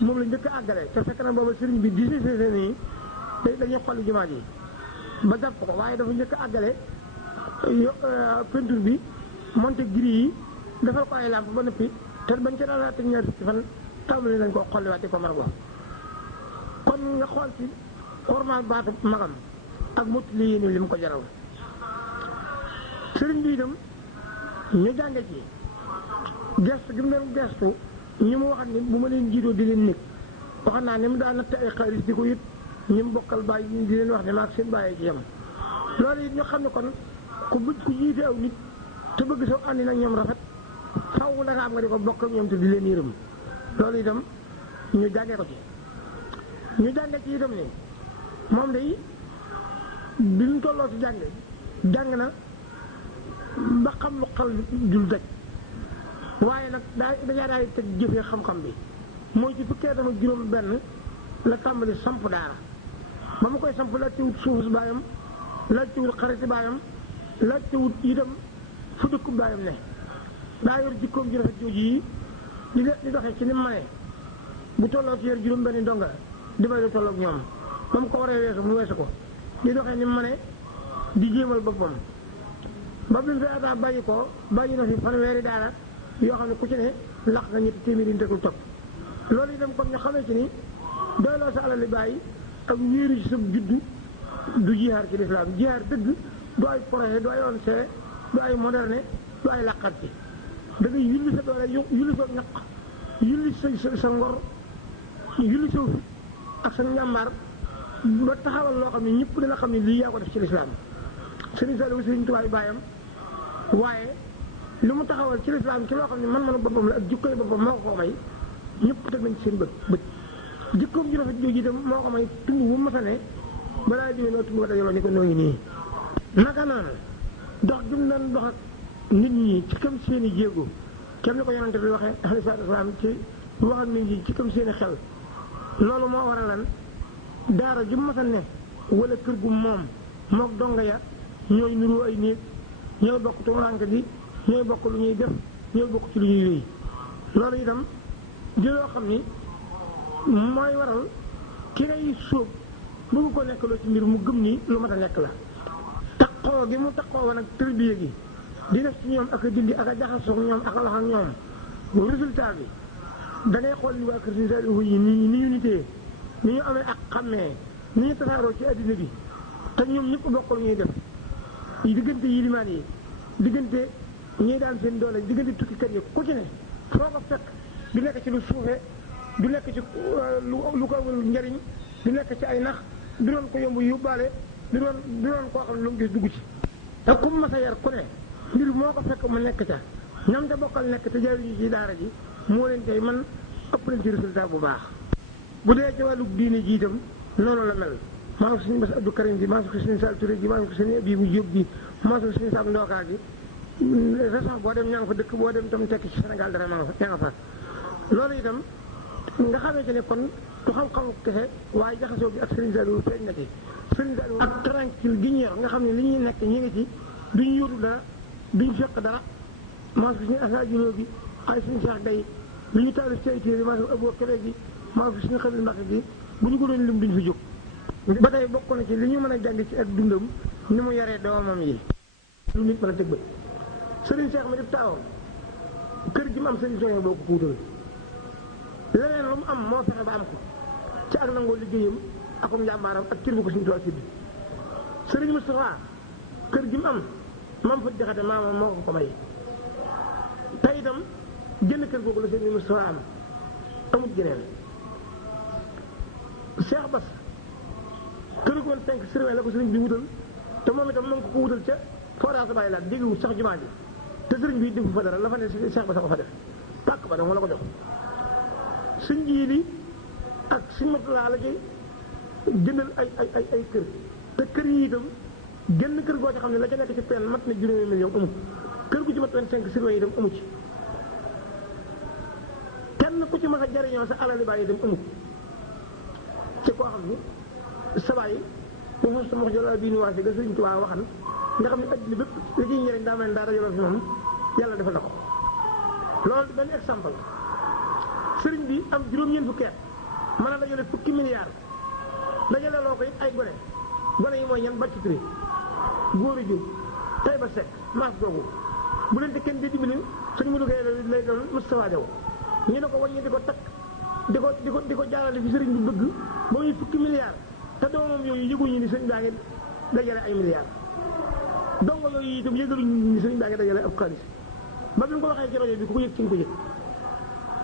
moom la njëkk a àggale te fekk na booba sëriñ bi di see nii dañuy xolli jumaa ji ba jàpp ko waaye dafa njëkk a àggale peinture bi monté giri yi defal ko ay lampe ba noppi te bañ ca daal teg ñaar fukki fan tàmbali nañ koo xolliwaat di ko mar kon nga xool ci ormal baatu magam ak mott li yéene li mu ko jaral sëriñ bi itam ñu jànge ci gestu gi mu doon gestu ñi mu waxat ni bu ma leen jiitoo di leen nekk waxat naa ni mu daa natt ay xaalis di ko yët ñi mu bokkal bàyyi di leen wax ne maag seen bàyyee ci yem loolu it ñu xam ne kon ku jiite aw nit te bëgg soo àndi nag ñoom rafet faw da nga am nga di ko bokk ak ñoom te di leen yërëm loolu itam ñu jàngee ko ci ñu jàngee ci itam ni moom day bi mu tolloo ci jàng na ba xam lu xal jul daj waaye nag dañaa daal di teg jëfee xam-xam bi mooy ci fukkee dama juróom benn la tàmbali samp daara ba mu koy samp laajte wut suufu baayam laajte wut xariti baayam laajte wut itam fu dëkku baayam ne daa yor jikkoom ji rafet jooju yi di doxee ci ni mu mënee bu tolloo ci yor juróom benni ndonga di bay lu tolloog ñoom ba mu ko waree weesu mu weesu ko di doxee ni mu mënee di jéemal boppam ba bi mu fi ataa bàyyi na fi fanweeri daara yoo xam ne ku ci ne lax nga ñetti téeméeri yi tegul topp loolu itam kon ñu xamee ci ni doyloo sa alal li bàyyi ak wéeru ci sa juddu du jihaar ci lislaam jihaar dëgg du ay projet du ay ONC du ay moderne du ay làqat ci da ngay yulli sa doole yulli sa ñaq yulli sa ngor yulli sa fit ak sa njàmbaar ba taxawal loo xam ne ñëpp dina xam ne lii yaa ko def ci lislaam Sëriñ Saalihu Sëriñ Tuubaa baayam waaye li mu taxawal ci lislaam ci loo xam ne man-manu boppam la ak jikkoy boppam moo ko may ñëpp teg nañ ci seen bët jikkoom ju rafet jooju itam moo ko may tund bu masa ne balaa diwee noo tund ba dajaloo ni ko noo ngi nii naka noonu dox gi mu doon dox ak nit ñi ci kam seeni jéego kenn ni ko yonante bi waxee alayhi salaatu wasalaam ci wax ak nit ñi ci kam seeni xel loolu moo waral lan daara ju masa ne wala kër gu moom mook donga ya ñooy nuru ay néeg ñooy bokk tumuranke gi ñooy bokk lu ñuy def ñooy bokk ci lu ñuy wéy loolu itam di loo xam ni mooy waral ki ngay sóob bëgg ko nekk loo ci mbir mu gëm ni lu mat a nekk la taxoo gi mu taxoo woon ak tërbiye gi di def ci ñoom ak a dindi ak a jaxasoog ñoom ak a wax ak ñoom résultat bi da ngay xool ni waa kër Sëriñ Saalihu yi ni ñu nitee ni ñu amee ak xàmmee ni ñu tasaaroo ci addina bi te ñoom ñëpp bokk lu ñuy def diggante yilimaan yi diggante ñuy daan seen doole diggante tukkikat yi ku ci ne foo ko fekk du nekk ci lu suufee du nekk ci lu ko amul njariñ du nekk ci ay nax du doon ko yomb yóbbaale du doon koo xam ne lu mu gis dugg ci te ku mas a yar ku ne mbir moo ko fekk mu nekk ca ñoom te bokkal nekk te jaaruñu ci daara ji moo leen tey man ëpp leen ci résultat bu baax bu dee ci wàllu diine ji itam noonu la mel maa ngi ko suñu Bass Abdou Karim bi maa ngi ko suñu Sall Touré gi maa ngi ko suñu Abibu Jóob gi maa ngi ko suñu Sam Ndookaa gi région boo dem ña nga fa dëkk boo dem tam tekki ci Sénégal dara ma ña nga fa loolu itam nga xamee ci ne kon du xam-xamu kese waaye jaxasoo bi ak Sëriñ Saalihu feeñ na ci Sëriñ Saalihu ak tranquille gi ñu yor nga xam ne li ñuy nekk ñi ngi ci duñ yóotu dara duñ fekk dara maa fi suñu asaajinoo gi ay suñu Cheikh Gaye li ñu taalif ci ay téere maa fi Abou Kébé gi maa fi suñu Xabil Mbàkke gi bu ñu ko doon lim duñ fi jóg ba tey bokk na ci li ñu mën a jàng ci ak dundam ni mu yaree doomam yi lu nit mën a teg bët Serigne Cheikh mi def taawam kër gi mu am Serigne Cheikh boo ko puutal leneen lu mu am moo fexe ba am ko ci ak nangoo liggéeyam akum njàmbaaram ak cër bu ko suñu tool si bi Serigne Moustapha kër gi mu am mam fa jaxate maamam moo ko may te itam jënd kër googu la Serigne Moustapha am amut geneen Cheikh Bass kër gu woon 5 sirwe la ko Serigne bi wutal te moom itam ma ngi ko wutal ca forage bàyyi laat dégguwut sax jumaa ji te Serigne bi defu fa dara la fa ne Cheikh Bass a ko fa def pàkk ba dama la ko jox suñ jii li ak suñ matulaa la ci jëndal ay kër te kër yi itam genn kër goo ci xam ne la ca nekk ci pen mat na juróomi million amut kër gu ci mat 25 sirwe yi itam amu ci kenn ku ci mas a jariñoo sa alali bàyyi itam amut ci koo xam ni sabaay bu fu sa mox jëla bii nuwaasi ga Sëriñ Tuubaa waxan nga xam ne addina bépp li ciy njëriñ daa mel daa dajaloo fi moom yàlla defal na ko loolu benn exemple sëriñ bi am juróom-ñeent fukki at mën a dajale fukki milliards dajale loo ko it ay gone yi mooy ñan bàcc turé góor a jóg tay ba sekk maas googu bu leen te kenn di dimbali suñu mu duggee lay doon Moustapha Diaw ñu ne ko wàññi di ko takk di ko jaarale fi sëriñ bi bëgg ba muy fukki milliards te doomam yooyu yëguñu ni sëriñ baa ngi dajale ay milliards dongo yooyu itam yëgaluñu ni sëriñ baa ngi dajale ab xaalis ba bi mu ko waxee ci rajo bi ku ko yëg ci nga ko yëg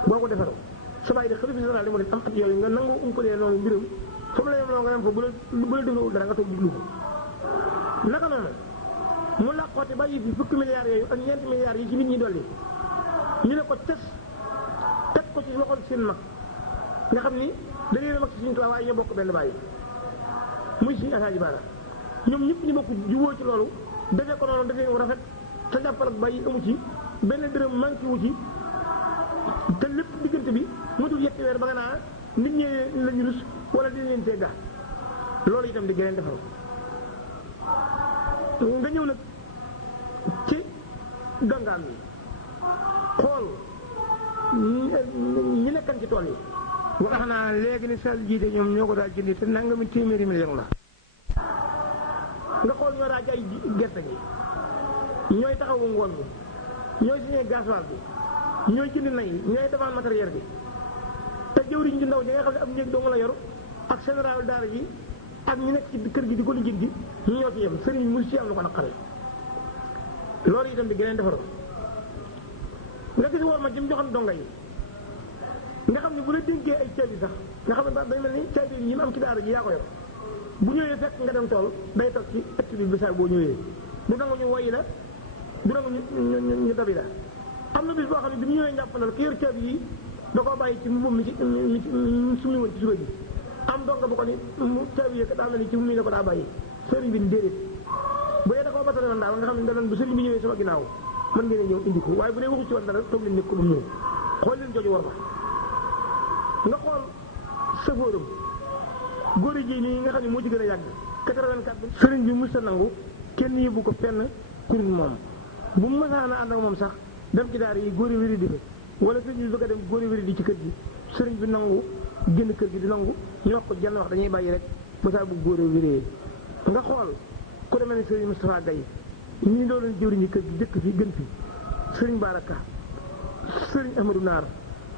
boo ko defaroo sa bàyyi de xalifa général mu def am at yooyu nga nangoo umpalee noonu mbiram foofu la yem loo nga dem fa bu la defewul dara nga toog diglu ko naka noonu mu làqoote bàyyi fi fukki milliards yooyu ak ñeenti milliards yi ci nit ñi dolli ñu ne ko tes teg ko ci loxol seen mag nga xam ni da ngeen a mag ci suñu tubaab waaye ñoo bokk benn bàyyi muy suñu Alaaji Baara ñoom ñëpp ñu bokk jubóo ci loolu defee ko noonu defee rafet te jàppal ak bàyyi amu ci benn dërëm manqué wu ci te lépp diggante bi matul yetti weer ba nga naa nit ñi lañu rus wala dina leen tee gaa loolu itam di gëneen defal nga ñëw nag ci dongaam yi xool ñi nekkan ci tool yi wax naa léegi ni sal jiite ñoom ñoo ko daal jëndi te nangami téeméeri million la nga xool ñoo daa jaay gerte gi ñooy taxawu ngoon bi ñooy signé gasoil bi ñooy jënd nay ñooy defaan matériel bi te jëwriñ ju ndaw ñi nga xam ne am néeg dong la yor ak général daara ji ak ñu nekk ci kër gi di ko lijjanti ñu ñoo ci yem sëriñ mu ci am lu ko naqare loolu itam di gëneen defaral nga gis war ma jëm joxam donga yi nga xam ne bu la dénkee ay caabi sax nga xam ne day mel ni caabi yi mu am ci daara ji yaa ko yor bu ñëwee fekk nga dem tool day toog ci ëtt bi bisaab boo ñëwee bu nangu ñu woyi la bu nangu ñu dabi la am na bis boo xam ne bi mu ñëwee njàppandal ki yor caabi yi da koo bàyyi ci mbubb mi ci summi woon ci suba bi am donga bu ko ni caabi yi daa mel ni ci mu ne ko daa bàyyi sëriñ bi déedéet bu dee da koo batale woon daal nga xam ne danoon bu sëriñ bi ñëwee sama ginnaaw mën ngeen a ñëw indi ko waaye bu dee waxu ci woon dara toog leen nekk ko du ñëw xool leen jooju war ma nga xool safóoram góor ji nii nga xam ne moo ci gën a yàgg 84 bi sëriñ bi musta nangu kenn yóbbu ko fenn kuréel moom bu mu mësaan a ànd ak moom sax dem ci daara yi góor yi wéri di fa wala sëriñ bi bëgg a dem góor yi wéri di ci kër gi sëriñ bi nangu génn kër gi di nangu ñu wax ko jenn wax dañuy bàyyi rek ba saa bu góor yi wéree nga xool ku demee ne sëriñ Moustapha Gaye ñi doo leen jëwriñu kër gi jëkk fi gën fi sëriñ Baraka sëriñ Amadou Naar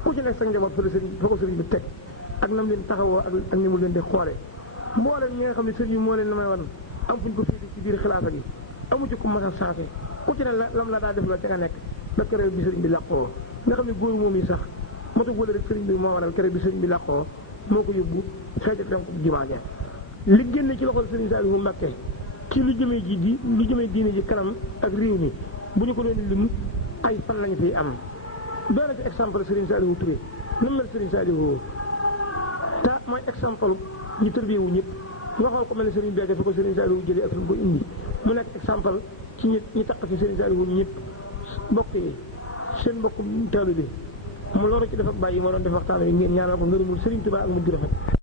ku ci nekk sa njaboot fa ko sëriñ bi teg ak nam leen taxawoo ak ni mu leen di xoole mbooleem ñi nga xam ne sëriñ bi moo leen la may wan am fuñ ko féete ci biir xilaafa gi amu ci ku mas a changé ku ci ne lam la daa def la ca nga nekk ba keroog bi sëriñ bi làqoo nga xam ne góor moom yi sax matu wala rek sëriñ bi moo waral keroog bi sëriñ bi làqoo moo ko yóbbu xeeja dem ko jumaa ja li génn ci loxol sëriñ Saliou Mbacké ci lu jëmee diine ji kanam ak réew mi bu ñu ko doon lim ay fan lañu fiy am doon na ci exemple Serigne Saliou Touré nu mel Serigne Saliou te mooy exemple ñu tërbiyewu ñëpp nga xool ko mel ne Serigne Béthio fi ko Serigne Saliou jëlee ak fi mu ko indi mu nekk exemple ci ñi taq ci Serigne Saliou ñëpp bokk yi seen mbokk taalibe bi mu loolu ci def ak bàyyi moo doon def waxtaan wi ngeen ñaanal ko ngërëmul Serigne Touba ak mujj rafet